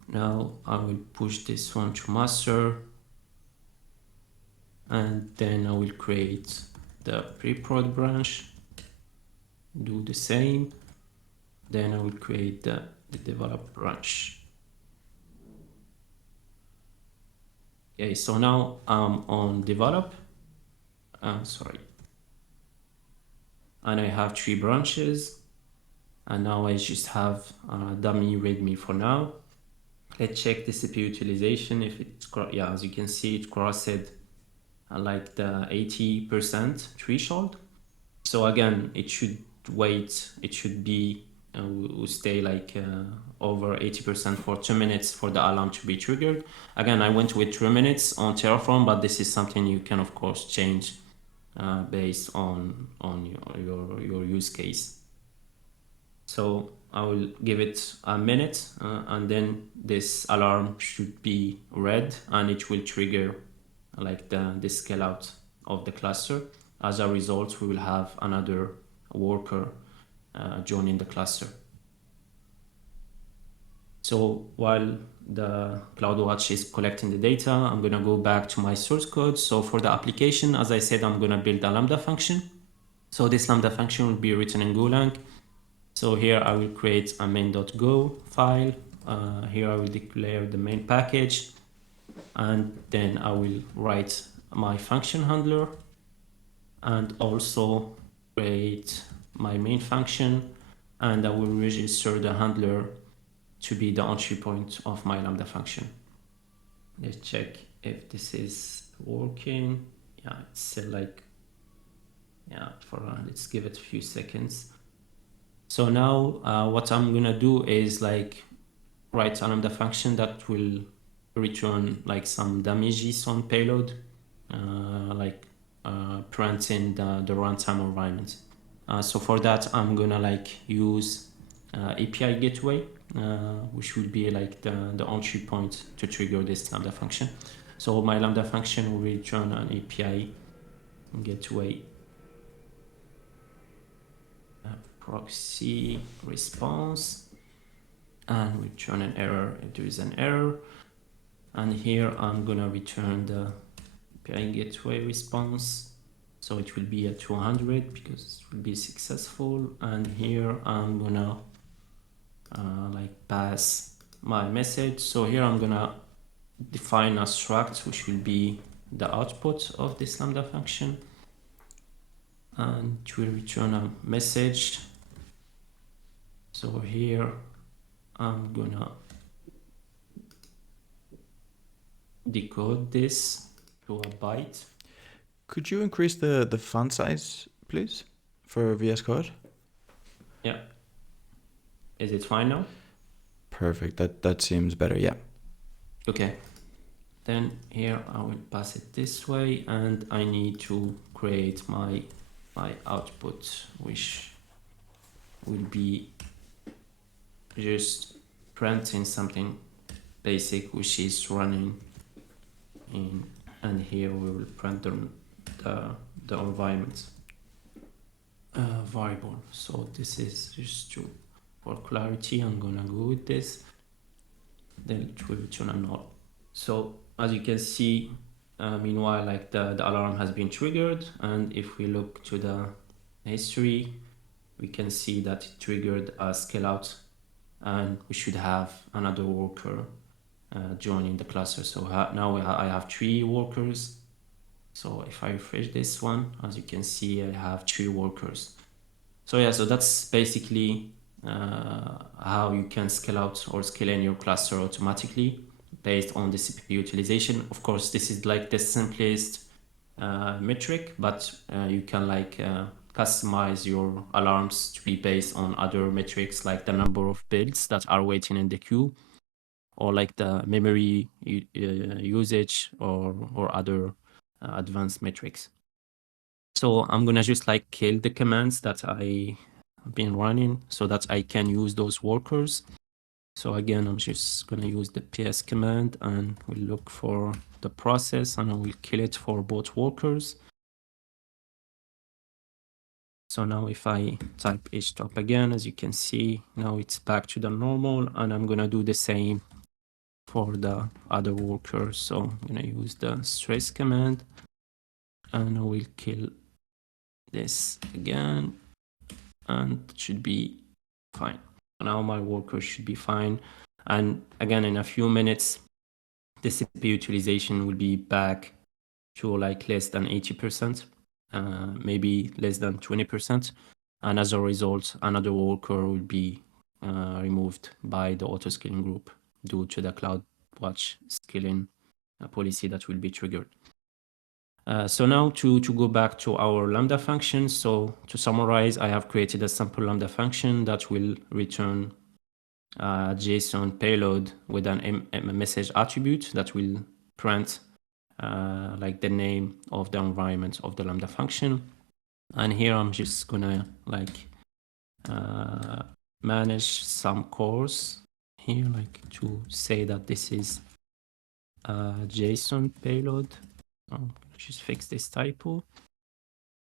now I will push this one to master, and then I will create the pre-prod branch, do the same, then I will create the develop branch. Okay, so now I'm on develop, sorry, and I have 3 branches, and now I just have dummy readme for now. Let's check the CPU utilization. If it's, yeah, as you can see, it crossed like the 80% threshold. So again, it should wait, it should be, will stay like over 80% for 2 minutes for the alarm to be triggered. Again, I went with 2 minutes on Terraform, but this is something you can of course change based on your use case. So I will give it a minute and then this alarm should be red and it will trigger like the scale out of the cluster. As a result, we will have another worker joining the cluster. So while the CloudWatch is collecting the data, I'm going to go back to my source code. So for the application, as I said, I'm going to build a Lambda function. So this Lambda function will be written in Golang. So here I will create a main.go file. Here I will declare the main package, and then I will write my function handler and also create my main function, and I will register the handler to be the entry point of my Lambda function. Let's check if this is working. Yeah, it's still like, yeah, let's give it a few seconds. So now what I'm gonna do is like write a Lambda function that will return like some dummy JSON payload, like printing the runtime environment. So for that, I'm gonna like use API gateway, which will be like the entry point to trigger this Lambda function. So my Lambda function will return an API gateway proxy response and return an error if there is an error. And here I'm gonna return the API gateway response. So it will be at 200 because it will be successful. And here I'm gonna like pass my message. So here I'm gonna define a struct which will be the output of this Lambda function, and it will return a message. So here I'm gonna decode this to a byte. Could you increase the font size, please, for VS Code? Yeah. Is it fine now? Perfect. That seems better. Yeah. Okay. Then here I will pass it this way, and I need to create my output, which will be just printing something basic, which is running in, and here we will print the environment variable. So this is just for clarity, I'm gonna go with this. Then it will return a null. So as you can see, meanwhile, like the alarm has been triggered, and if we look to the history, we can see that it triggered a scale out, and we should have another worker joining the cluster. So now I have 3 workers. So if I refresh this one, as you can see, I have 3 workers. So yeah, so that's basically how you can scale out or scale in your cluster automatically based on the CPU utilization. Of course, this is like the simplest metric, but you can like customize your alarms to be based on other metrics like the number of builds that are waiting in the queue, or like the memory usage, or other advanced metrics. So I'm gonna just like kill the commands that I been running so that I can use those workers. So again, I'm just gonna use the ps command and we'll look for the process and I will kill it for both workers. So now if I type htop again, as you can see, now it's back to the normal, and I'm gonna do the same for the other workers. So I'm gonna use the stress command and I will kill this again and it should be fine. Now my workers should be fine. And again, in a few minutes, the CPU utilization will be back to like less than 80%, maybe less than 20%. And as a result, another worker will be removed by the auto scaling group due to the CloudWatch scaling policy that will be triggered. So now to go back to our Lambda function. So to summarize, I have created a simple Lambda function that will return a JSON payload with a message attribute that will print like the name of the environment of the Lambda function. And here I'm just gonna like manage some cores here, like to say that this is a JSON payload. Just fix this typo.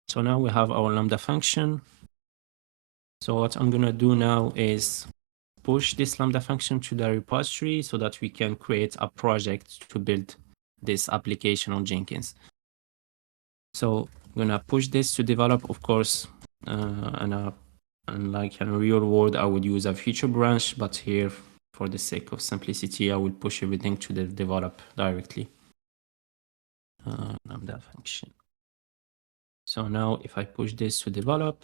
So now we have our Lambda function. So what I'm gonna do now is push this Lambda function to the repository so that we can create a project to build this application on Jenkins. So I'm gonna push this to develop, of course, and like in real world, I would use a feature branch, but here, for the sake of simplicity, I will push everything to the develop directly. Lambda function. So now if I push this to develop,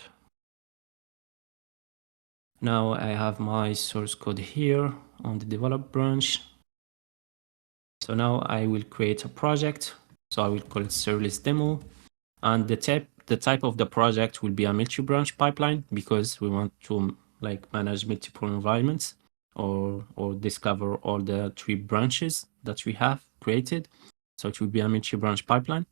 now I have my source code here on the develop branch. So now I will create a project. So I will call it Serverless demo. And the type of the project will be a multi-branch pipeline because we want to like manage multiple environments or discover all the 3 branches that we have created. So it will be a multi-branch pipeline.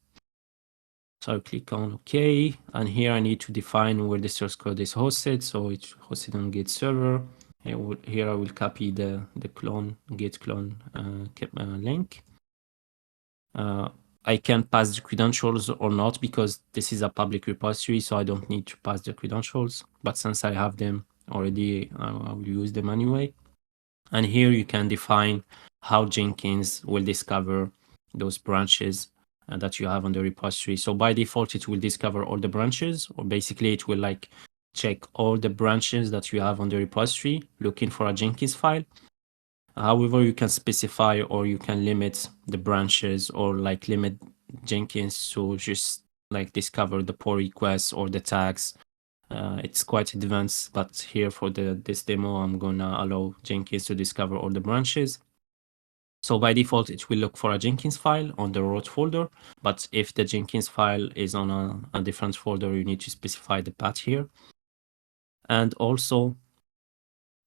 So I'll click on OK, and here I need to define where the source code is hosted. So it's hosted on Git server. Here I will copy the clone git clone link. I can pass the credentials or not because this is a public repository, so I don't need to pass the credentials. But since I have them already, I will use them anyway. And here you can define how Jenkins will discover those branches that you have on the repository. So by default, it will discover all the branches, or basically it will like check all the branches that you have on the repository, looking for a Jenkins file. However, you can specify or you can limit the branches or like limit Jenkins to just like discover the pull requests or the tags. It's quite advanced, but here for this demo, I'm gonna allow Jenkins to discover all the branches. So by default, it will look for a Jenkins file on the root folder. But if the Jenkins file is on a different folder, you need to specify the path here. And also,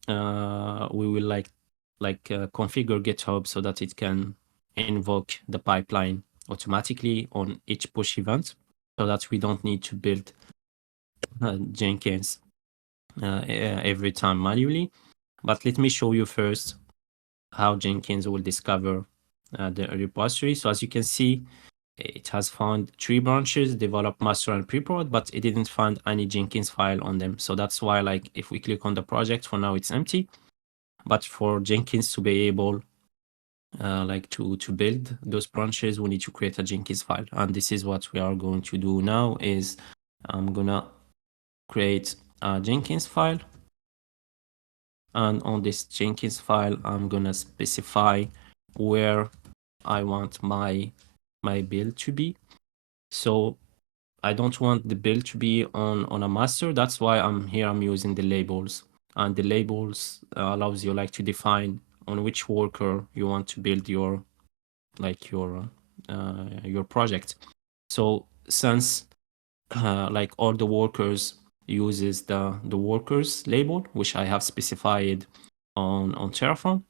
we will configure GitHub so that it can invoke the pipeline automatically on each push event so that we don't need to build Jenkins every time manually. But let me show you first how Jenkins will discover the repository. So as you can see, it has found 3 branches, develop, master, and pre-prod, but it didn't find any Jenkins file on them. So that's why, like, if we click on the project, for now it's empty. But for Jenkins to be able to build those branches, we need to create a Jenkins file. And this is what we are going to do now is I'm gonna create a Jenkins file. And on this Jenkins file, I'm gonna specify where I want my build to be. So I don't want the build to be on a master. That's why I'm using the labels. And the labels allows you like to define on which worker you want to build your project. So since like all the workers uses the workers label, which I have specified on Terraform,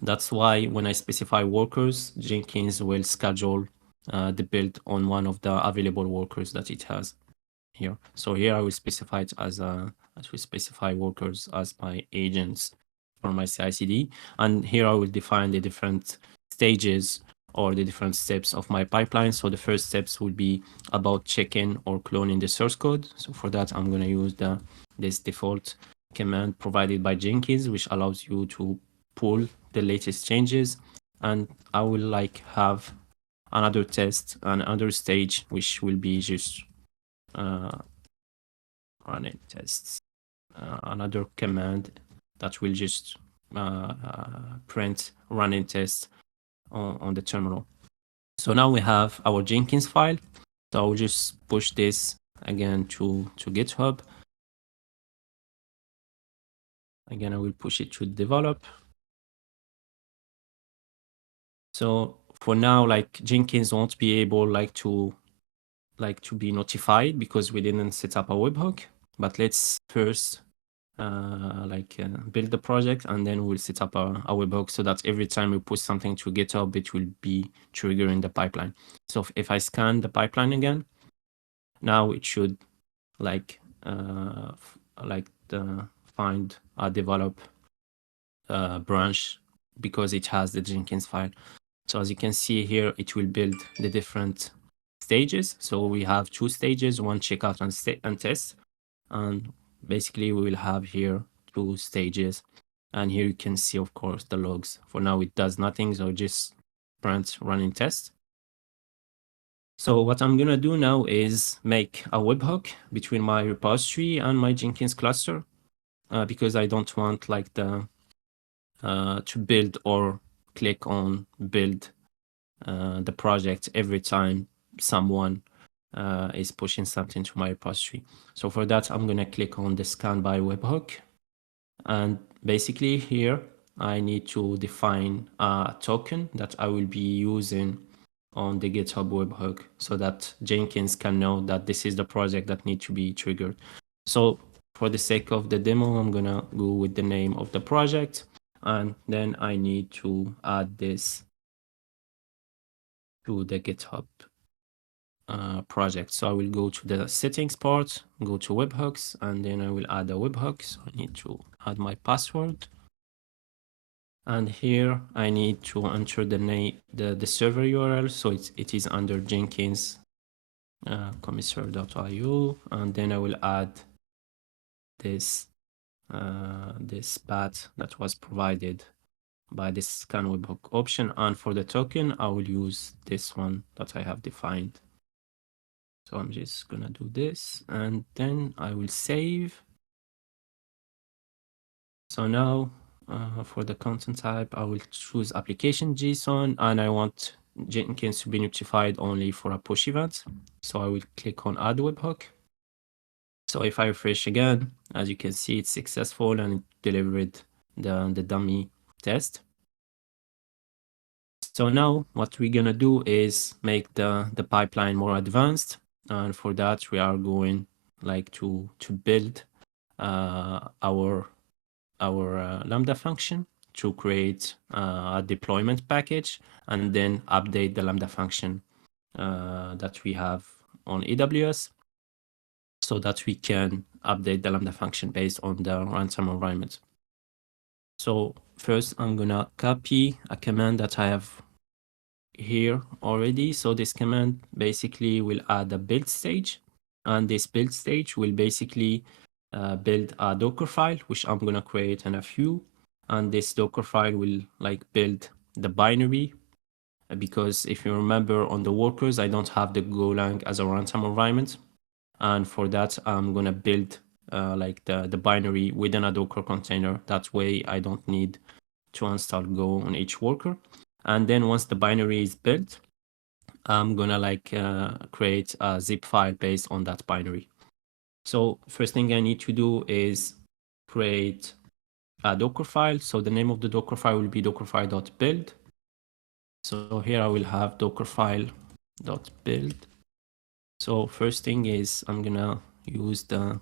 that's why when I specify workers, Jenkins will schedule the build on one of the available workers that it has here. So here I will specify it as we specify workers as my agents for my CI/CD, and here I will define the different stages or the different steps of my pipeline. So the first steps will be about checking or cloning the source code. So for that, I'm going to use this default command provided by Jenkins, which allows you to pull the latest changes. And I will like have another test, another stage, which will be just running tests, another command that will just print running tests on the terminal. So now we have our Jenkins file. So I'll just push this again to GitHub. Again, I will push it to develop. So for now, like Jenkins won't be able to be notified because we didn't set up a webhook. But let's first build the project, and then we'll set up a webhook so that every time we push something to GitHub, it will be triggering the pipeline. So if I scan the pipeline again, now it should find a develop branch because it has the Jenkins file. So as you can see here, it will build the different stages. So we have 2 stages, one checkout and test. And basically we will have here 2 stages. And here you can see, of course, the logs. For now, it does nothing, so just print running test. So what I'm going to do now is make a webhook between my repository and my Jenkins cluster, because I don't want to build or click on build the project every time someone is pushing something to my repository. So for that, I'm going to click on the scan by webhook. And basically here, I need to define a token that I will be using on the GitHub webhook so that Jenkins can know that this is the project that needs to be triggered. So for the sake of the demo, I'm going to go with the name of the project. And then I need to add this to the GitHub project. So I will go to the settings part, go to webhooks, and then I will add a webhook. So I need to add my password. And here I need to enter the name, the server URL. So it is under Jenkins commissar.io, and then I will add this path that was provided by this scan webhook option. And for the token, I will use this one that I have defined. So I'm just gonna do this, and then I will save. So now for the content type, I will choose application JSON, and I want Jenkins to be notified only for a push event. So I will click on add webhook. So if I refresh again, as you can see, it's successful and it delivered the dummy test. So now what we're gonna do is make the pipeline more advanced, and for that we are going to build our Lambda function to create a deployment package, and then update the Lambda function that we have on AWS, so that we can update the Lambda function based on the runtime environment. So first I'm gonna copy a command that I have here already. So this command basically will add a build stage, and this build stage will basically build a Docker file, which I'm gonna create in a few, and this Docker file will build the binary, because if you remember on the workers, I don't have the Golang as a runtime environment, and for that I'm gonna build the binary within a Docker container. That way I don't need to install Go on each worker. And then once the binary is built, I'm gonna create a zip file based on that binary. So first thing I need to do is create a Docker file. So the name of the Docker file will be dockerfile.build. So here I will have dockerfile.build. So first thing is I'm gonna use the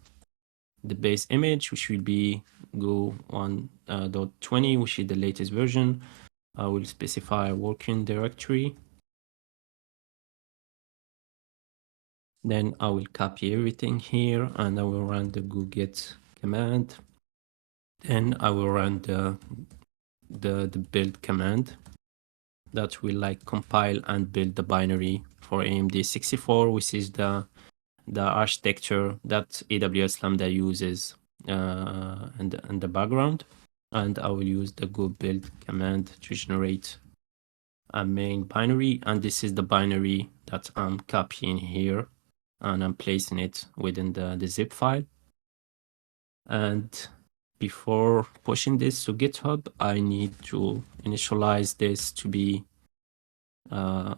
base image, which will be Go 1.20, which is the latest version. I will specify a working directory. Then I will copy everything here and I will run the go get command. Then I will run the build command that will like compile and build the binary for AMD 64, which is the architecture that AWS Lambda uses in the background. And I will use the go build command to generate a main binary. And this is the binary that I'm copying here and I'm placing it within the zip file. And before pushing this to GitHub, I need to initialize this to be a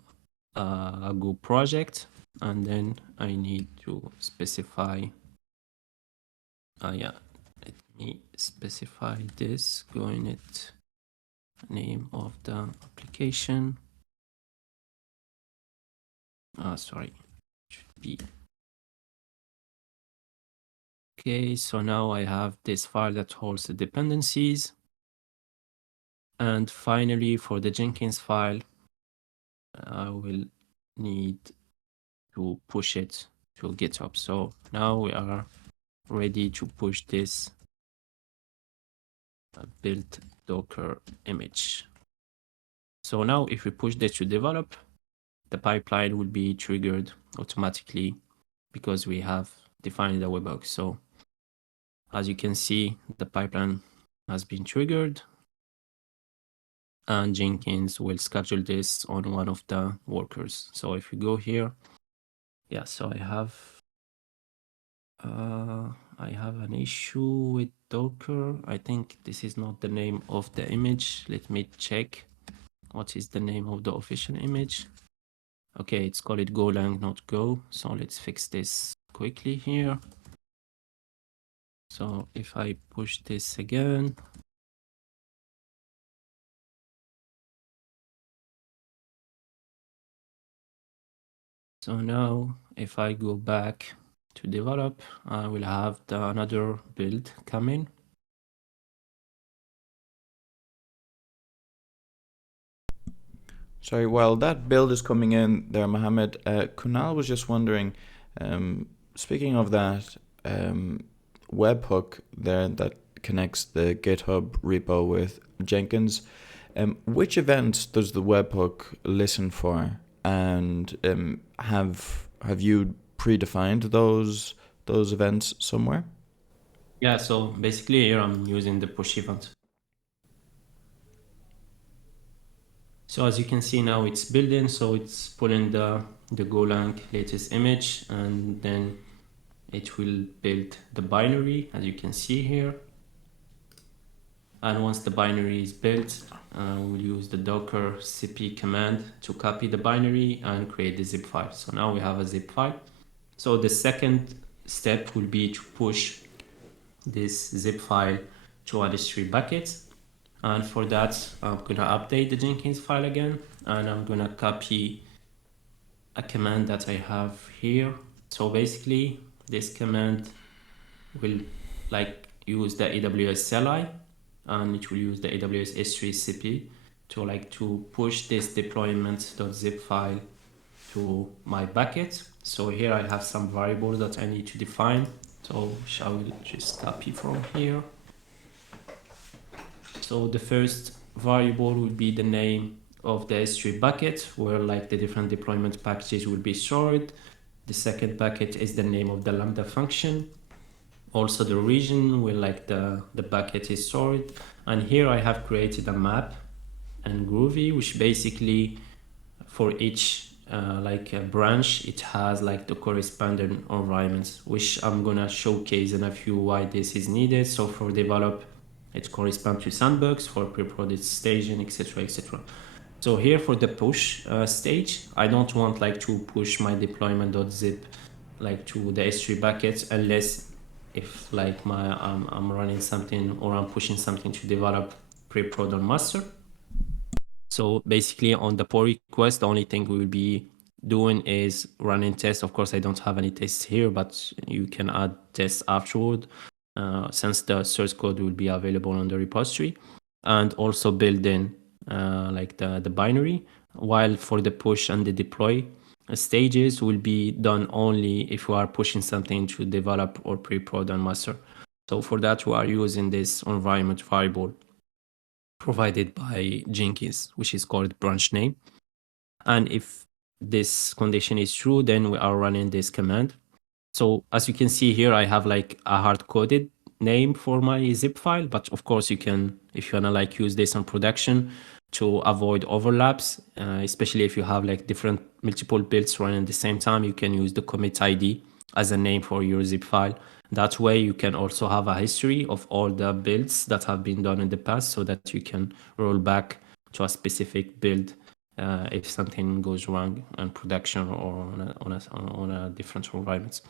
Go project. And then I need to specify, let me specify this, go in it, name of the application. Sorry, should be. Okay, so now I have this file that holds the dependencies. And finally, for the Jenkins file, I will need to push it to GitHub. So now we are ready to push this build Docker image. So now if we push this to develop, the pipeline will be triggered automatically because we have defined the webhook. So as you can see, the pipeline has been triggered and Jenkins will schedule this on one of the workers. So if we go here, yeah, so I have an issue with Docker. I think this is not the name of the image. Let me check. What is the name of the official image? Okay, it's called it Golang, not Go. So let's fix this quickly here. So if I push this again, so now if I go back to develop, I will have another build come in. Sorry, while that build is coming in there, Mohamed, Kunal was just wondering, speaking of that webhook there that connects the GitHub repo with Jenkins, which events does the webhook listen for? And have you predefined those events somewhere? Yeah, so basically here I'm using the push event. So as you can see now it's building, so it's pulling the Golang latest image and then it will build the binary as you can see here. And once the binary is built, we'll use the docker cp command to copy the binary and create the zip file. So now we have a zip file. So the second step will be to push this zip file to an S3 bucket. And for that, I'm gonna update the Jenkins file again, and I'm gonna copy a command that I have here. So basically, this command will like use the AWS CLI, and it will use the AWS S3 CP to push this deployment.zip file to my bucket. So here I have some variables that I need to define. So shall we just copy from here? So the first variable will be the name of the S3 bucket, where like the different deployment packages will be stored. The second bucket is the name of the Lambda function. Also the region where like the bucket is stored. And here I have created a map and Groovy, which basically for each like a branch, it has like the corresponding environments, which I'm gonna showcase in a few why this is needed. So for develop, it corresponds to sandbox, for pre-prod it's staging, etc, etc. So here for the push stage, I don't want like to push my deployment.zip like to the S3 buckets unless if like I'm running something or I'm pushing something to develop pre-prod or master. So basically on the pull request, the only thing we will be doing is running tests. Of course, I don't have any tests here, but you can add tests afterward since the source code will be available on the repository, and also build in like the binary. While for the push and the deploy, stages will be done only if we are pushing something to develop or pre-prod and master. So for that, we are using this environment variable provided by Jenkins, which is called branch name. And if this condition is true, then we are running this command. So as you can see here, I have like a hard-coded name for my zip file, but of course you can, if you wanna like use this on production to avoid overlaps, especially if you have like different multiple builds running at the same time, you can use the commit ID as a name for your zip file. That way you can also have a history of all the builds that have been done in the past so that you can roll back to a specific build if something goes wrong in production or on a different environment.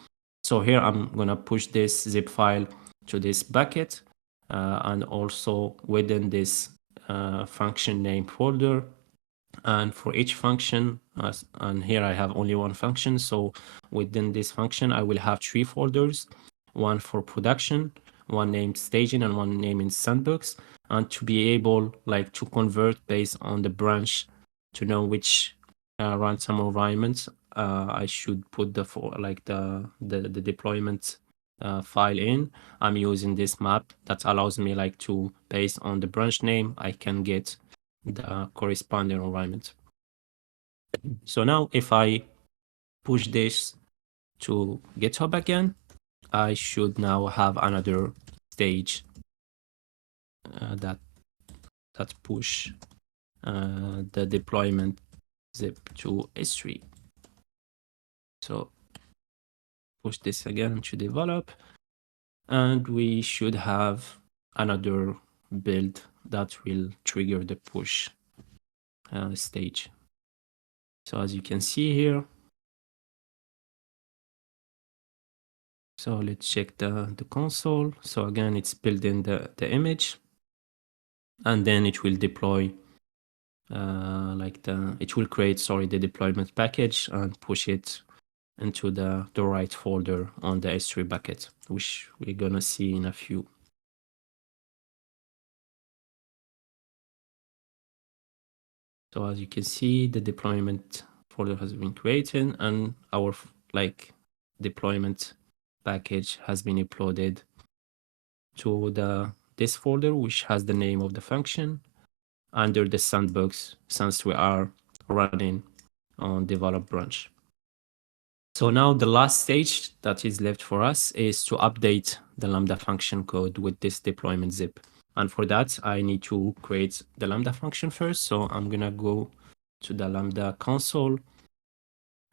So here I'm gonna push this zip file to this bucket and also within this function name folder. And for each function, and here I have only one function, so within this function I will have 3 folders, one for production, one named staging, and one named sandbox. And to be able like to convert based on the branch to know which runtime environment I should put the deployment file in. I'm using this map that allows me like to, based on the branch name, I can get the corresponding environment. So now if I push this to GitHub again, I should now have another stage that push the deployment zip to S3. So push this again to develop, and we should have another build that will trigger the push stage. So as you can see here, so let's check the console. So again, it's building the image, and then it will deploy it will create, the deployment package and push it into the right folder on the S3 bucket, which we're gonna see in a few. So as you can see, the deployment folder has been created and our deployment package has been uploaded to this folder, which has the name of the function under the sandbox, since we are running on develop branch. So now the last stage that is left for us is to update the Lambda function code with this deployment zip. And for that, I need to create the Lambda function first. So I'm gonna go to the Lambda console,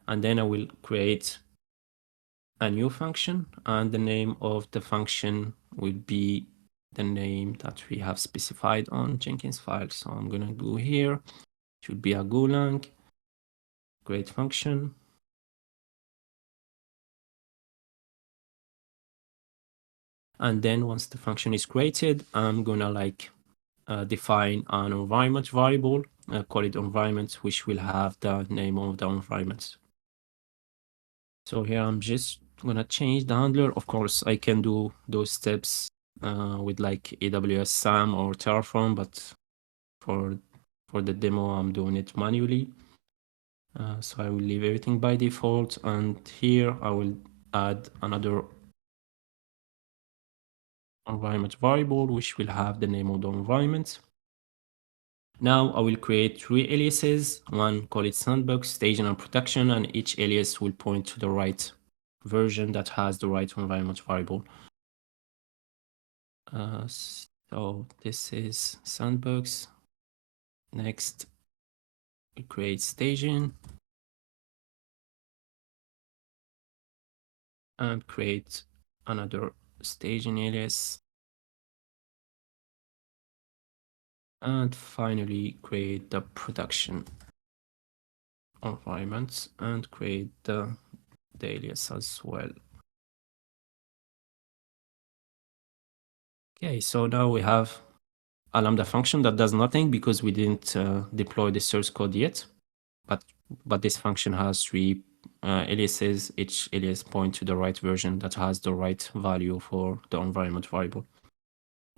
and then I will create a new function, and the name of the function will be the name that we have specified on Jenkins file. So I'm gonna go here, it should be a Golang, create function. And then once the function is created, I'm gonna define an environment variable, call it environment, which will have the name of the environment. So here I'm just gonna change the handler. Of course, I can do those steps with AWS SAM or Terraform, but for the demo, I'm doing it manually. So I will leave everything by default, and here I will add another environment variable, which will have the name of the environment. Now I will create 3 aliases, one call it sandbox, staging, and production, and each alias will point to the right version that has the right environment variable. So this is sandbox. Next, we create staging and create another staging alias. And finally create the production environment and create the alias as well. Okay, so now we have a Lambda function that does nothing because we didn't deploy the source code yet, but this function has 3 aliases. Each alias points to the right version that has the right value for the environment variable.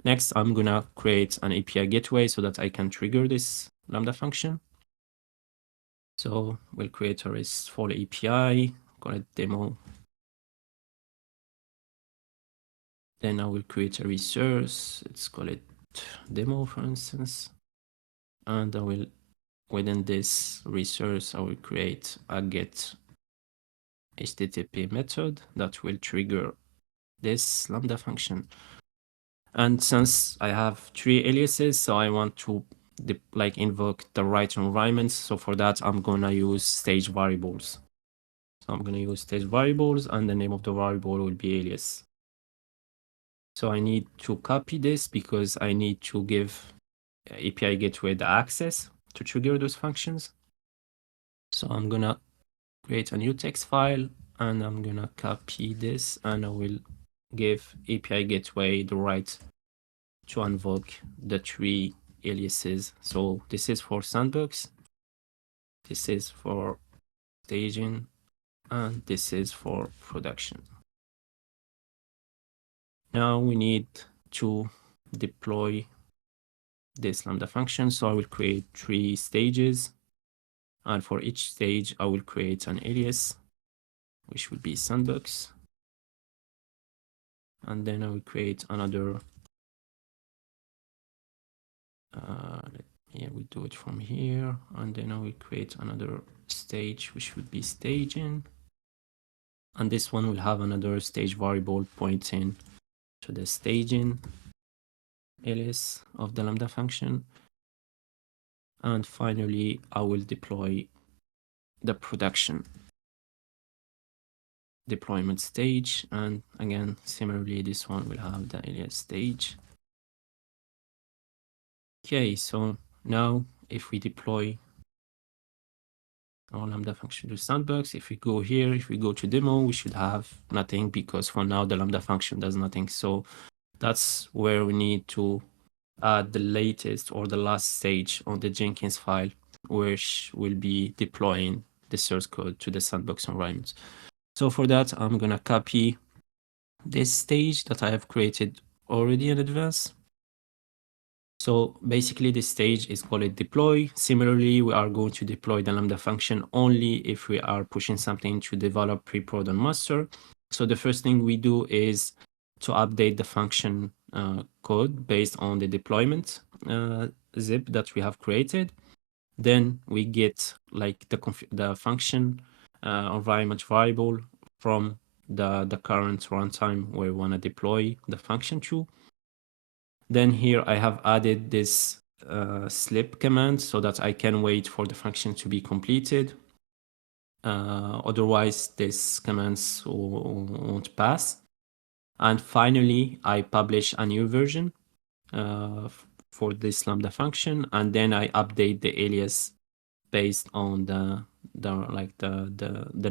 Next, I'm gonna create an API gateway so that I can trigger this Lambda function. So we'll create a RESTful API, call it demo. Then I will create a resource. Let's call it demo, for instance. And I will, within this resource, I will create a get HTTP method that will trigger this Lambda function. And since I have 3 aliases, so I want to invoke the right environment. So for that, I'm gonna use stage variables. So I'm gonna use stage variables, and the name of the variable will be alias. So I need to copy this because I need to give API gateway the access to trigger those functions. So I'm gonna create a new text file, and I'm gonna copy this, and I will give API gateway the right to invoke the 3 aliases. So this is for sandbox, this is for staging, and this is for production. Now we need to deploy this Lambda function. So I will create 3 stages, and for each stage I will create an alias, which will be sandbox. And then I will create another, yeah, we do it from here. And then I will create another stage, which would be staging. And this one will have another stage variable pointing to the staging alias of the Lambda function. And finally, I will deploy the production deployment stage. And again, similarly, this one will have the alias stage. Okay, so now if we deploy our Lambda function to sandbox, if we go here, if we go to demo, we should have nothing because for now the Lambda function does nothing. So that's where we need to add the latest or the last stage on the Jenkins file, which will be deploying the source code to the sandbox environment. So for that, I'm gonna copy this stage that I have created already in advance. So basically this stage is called deploy. Similarly, we are going to deploy the Lambda function only if we are pushing something to develop pre-prod and master. So the first thing we do is to update the function code based on the deployment zip that we have created. Then we get like the function environment variable from the current runtime where we want to deploy the function to. Then here I have added this slip command so that I can wait for the function to be completed. Otherwise, these commands won't pass. And finally, I publish a new version for this Lambda function, and then I update the alias based on the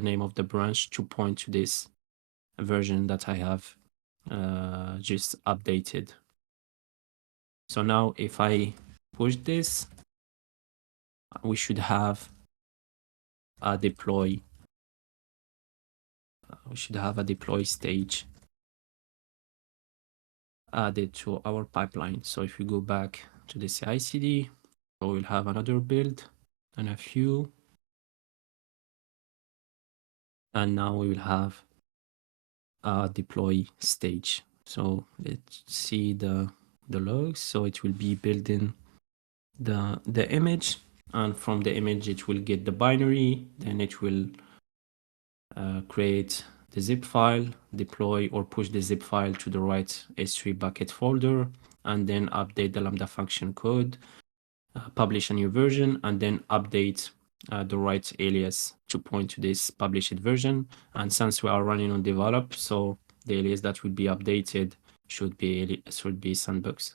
name of the branch to point to this version that I have just updated. So now if I push this, we should have a deploy. We should have a deploy stage added to our pipeline. So if we go back to the CI/CD, so we'll have another build and a few. And now we will have a deploy stage. So let's see the logs. So it will be building the image, and from the image it will get the binary, then it will create the zip file, deploy or push the zip file to the right S3 bucket folder, and then update the Lambda function code, publish a new version, and then update the right alias to point to this published version. And since we are running on develop, so the alias that will be updated should be sandbox.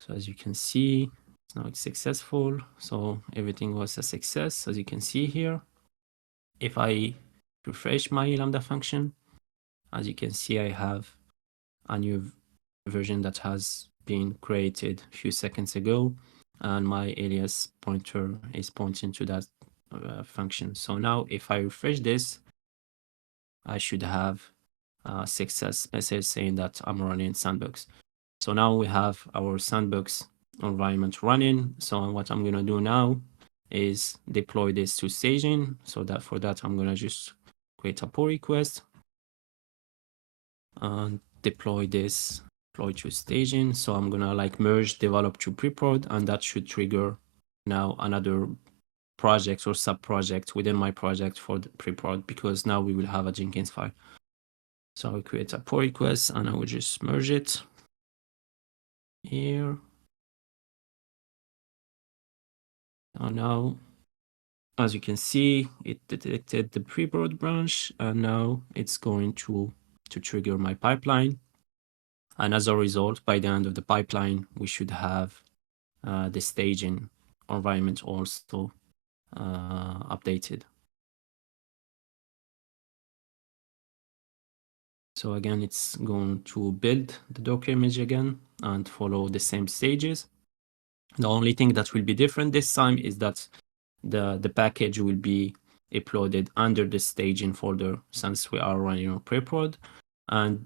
So as you can see, now it's successful. So everything was a success, as you can see here. If I refresh my Lambda function, as you can see, I have a new version that has been created a few seconds ago, and my alias pointer is pointing to that function. So now if I refresh this, I should have a success message saying that I'm running sandbox. So now we have our sandbox environment running. So what I'm going to do now is deploy this to staging. So that for that, I'm gonna just create a pull request and deploy to staging. So I'm gonna like merge develop to pre-prod, and that should trigger now another project or sub project within my project for the pre-prod, because now we will have a Jenkins file. So I'll create a pull request and I will just merge it here. And now, as you can see, it detected the pre-prod branch, and now it's going to trigger my pipeline. And as a result, by the end of the pipeline, we should have the staging environment also updated. So again, it's going to build the Docker image again and follow the same stages. The only thing that will be different this time is that the package will be uploaded under the staging folder, since we are running on pre-prod, and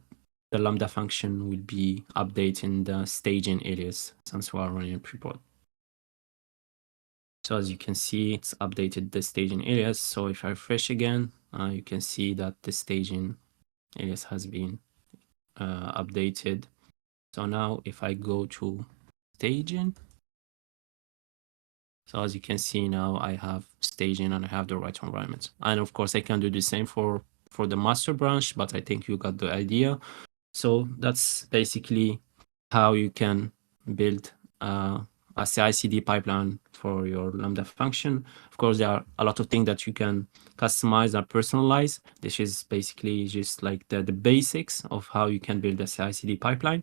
the Lambda function will be updating the staging alias since we are running on pre-prod. So as you can see, it's updated the staging alias. So if I refresh again, you can see that the staging alias has been updated. So now if I go to staging, so as you can see now I have staging and I have the right environment. And of course I can do the same for the master branch, but I think you got the idea. So that's basically how you can build a CI/CD pipeline for your Lambda function. Of course, there are a lot of things that you can customize and personalize. This is basically just like the basics of how you can build a CI/CD pipeline.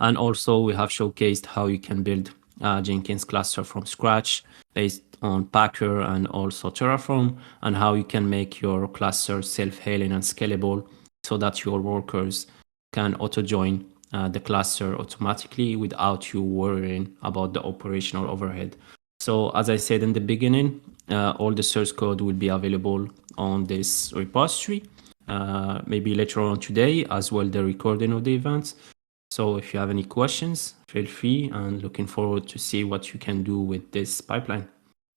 And also we have showcased how you can build a Jenkins cluster from scratch based on Packer and also Terraform, and how you can make your cluster self-healing and scalable so that your workers can auto-join the cluster automatically without you worrying about the operational overhead. So as I said in the beginning, all the source code will be available on this repository, maybe later on today, as well the recording of the events. So if you have any questions, feel free, and looking forward to see what you can do with this pipeline.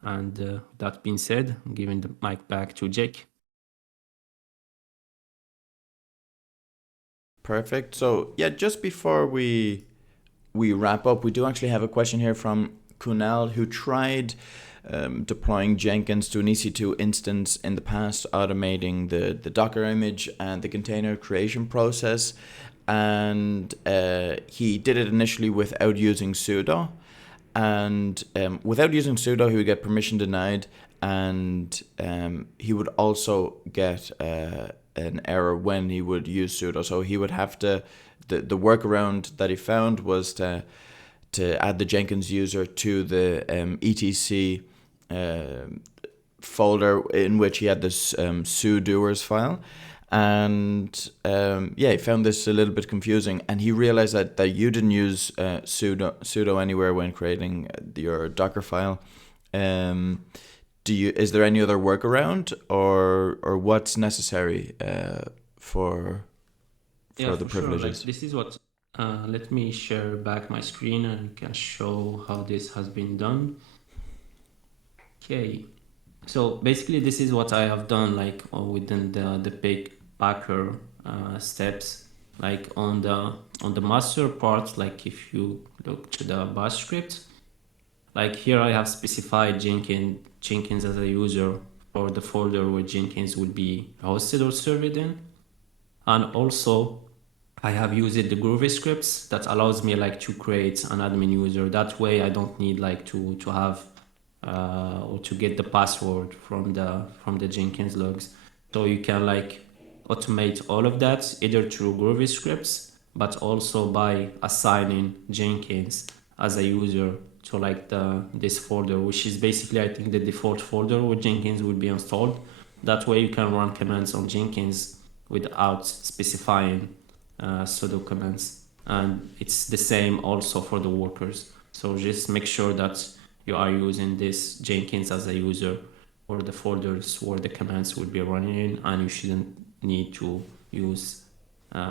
And that being said, I'm giving the mic back to Jake. Perfect. So yeah, just before we wrap up, we do actually have a question here from Kunal, who tried deploying Jenkins to an EC2 instance in the past, automating the Docker image and the container creation process. And he did it initially without using sudo. And without using sudo, he would get permission denied, and he would also get an error when he would use sudo. So he would have to, the workaround that he found was to add the Jenkins user to the etc folder in which he had this sudoers file. And yeah, he found this a little bit confusing, and he realized that you didn't use sudo anywhere when creating your Docker file. Is there any other workaround, or what's necessary for the privileges? Sure. Like, this is what. Let me share back my screen and can show how this has been done. Okay. So basically, this is what I have done, like within the big Packer steps. Like on the master part, like if you look to the bash script, like here I have specified Jenkins as a user for the folder where Jenkins will be hosted or served in, and also I have used the Groovy scripts that allows me like to create an admin user. That way I don't need like to have or to get the password from the Jenkins logs. So you can like automate all of that either through Groovy scripts, but also by assigning Jenkins as a user to like this folder, which is basically I think the default folder where Jenkins will be installed. That way you can run commands on Jenkins without specifying sudo commands, and it's the same also for the workers. So just make sure that you are using this Jenkins as a user for the folders where the commands will be running in, and you shouldn't need to use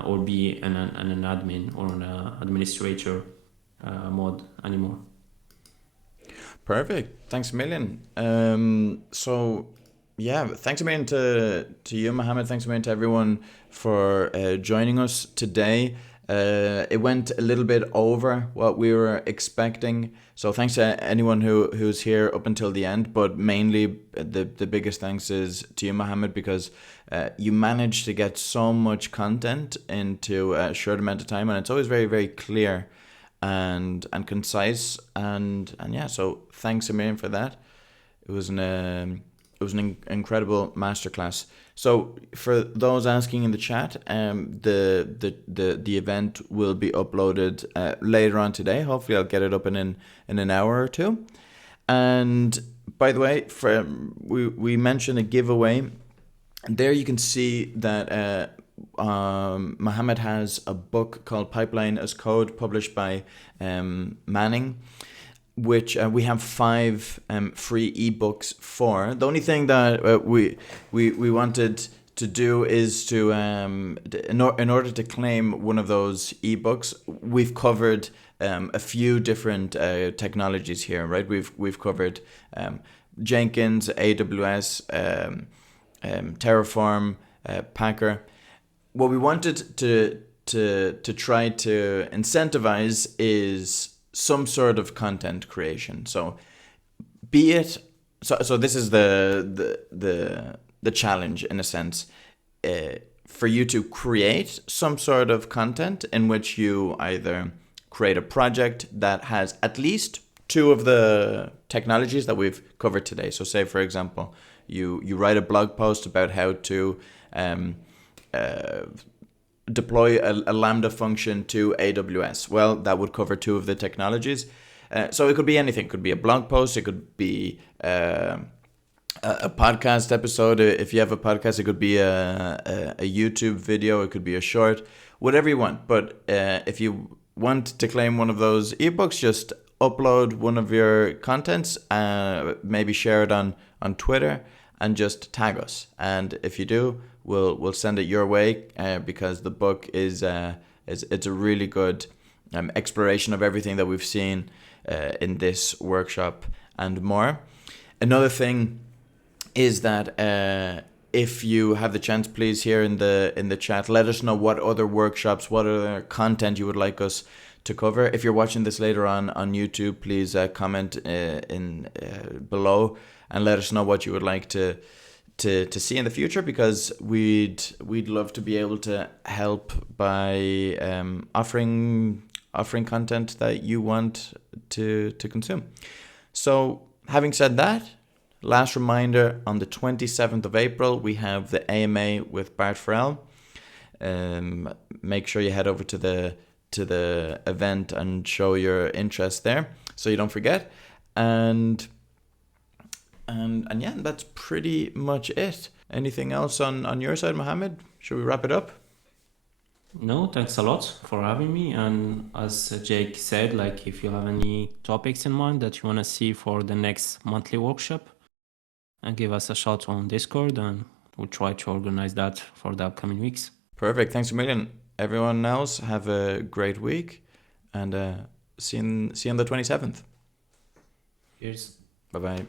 or be an admin or an administrator mode anymore. Perfect. Thanks a million. So yeah, thanks a million to you, Mohamed. Thanks a million to everyone for joining us today. It went a little bit over what we were expecting. So thanks to anyone who's here up until the end, but mainly the biggest thanks is to you, Mohamed, because you managed to get so much content into a short amount of time, and it's always very, very clear and concise, and yeah, so thanks a million for that. It was an incredible masterclass. So for those asking in the chat, the event will be uploaded later on today. Hopefully I'll get it up in an hour or two. And by the way, we mentioned a giveaway. There you can see that Mohamed has a book called Pipeline as Code, published by Manning, which we have 5 free eBooks for. The only thing that we wanted to do is to in order to claim one of those eBooks, we've covered a few different technologies here, right? We've covered Jenkins, AWS, Terraform, Packer. What we wanted to try to incentivize is some sort of content creation. So be it so this is the challenge in a sense, for you to create some sort of content in which you either create a project that has at least 2 of the technologies that we've covered today. So say, for example, you write a blog post about how to deploy a Lambda function to AWS. Well, that would cover 2 of the technologies. So it could be anything. It could be a blog post. It could be a podcast episode. If you have a podcast, it could be a YouTube video. It could be a short, whatever you want. But if you want to claim one of those ebooks, just upload one of your contents, maybe share it on Twitter, and just tag us. And if you do, we'll send it your way, because the book is it's a really good exploration of everything that we've seen in this workshop and more. Another thing is that if you have the chance, please, here in the chat, let us know what other workshops, what other content you would like us to cover. If you're watching this later on YouTube, please comment in below and let us know what you would like to see in the future, because we'd love to be able to help by offering content that you want to consume. So having said that, last reminder, on the 27th of April, we have the AMA with Bart Farrell. Make sure you head over to the event and show your interest there, so you don't forget. And yeah, that's pretty much it. Anything else on your side, Mohamed? Should we wrap it up? No, thanks a lot for having me. And as Jake said, like, if you have any topics in mind that you want to see for the next monthly workshop, give us a shout on Discord, and we'll try to organize that for the upcoming weeks. Perfect. Thanks a million. Everyone else, have a great week, and see you on the 27th. Cheers. Bye-bye.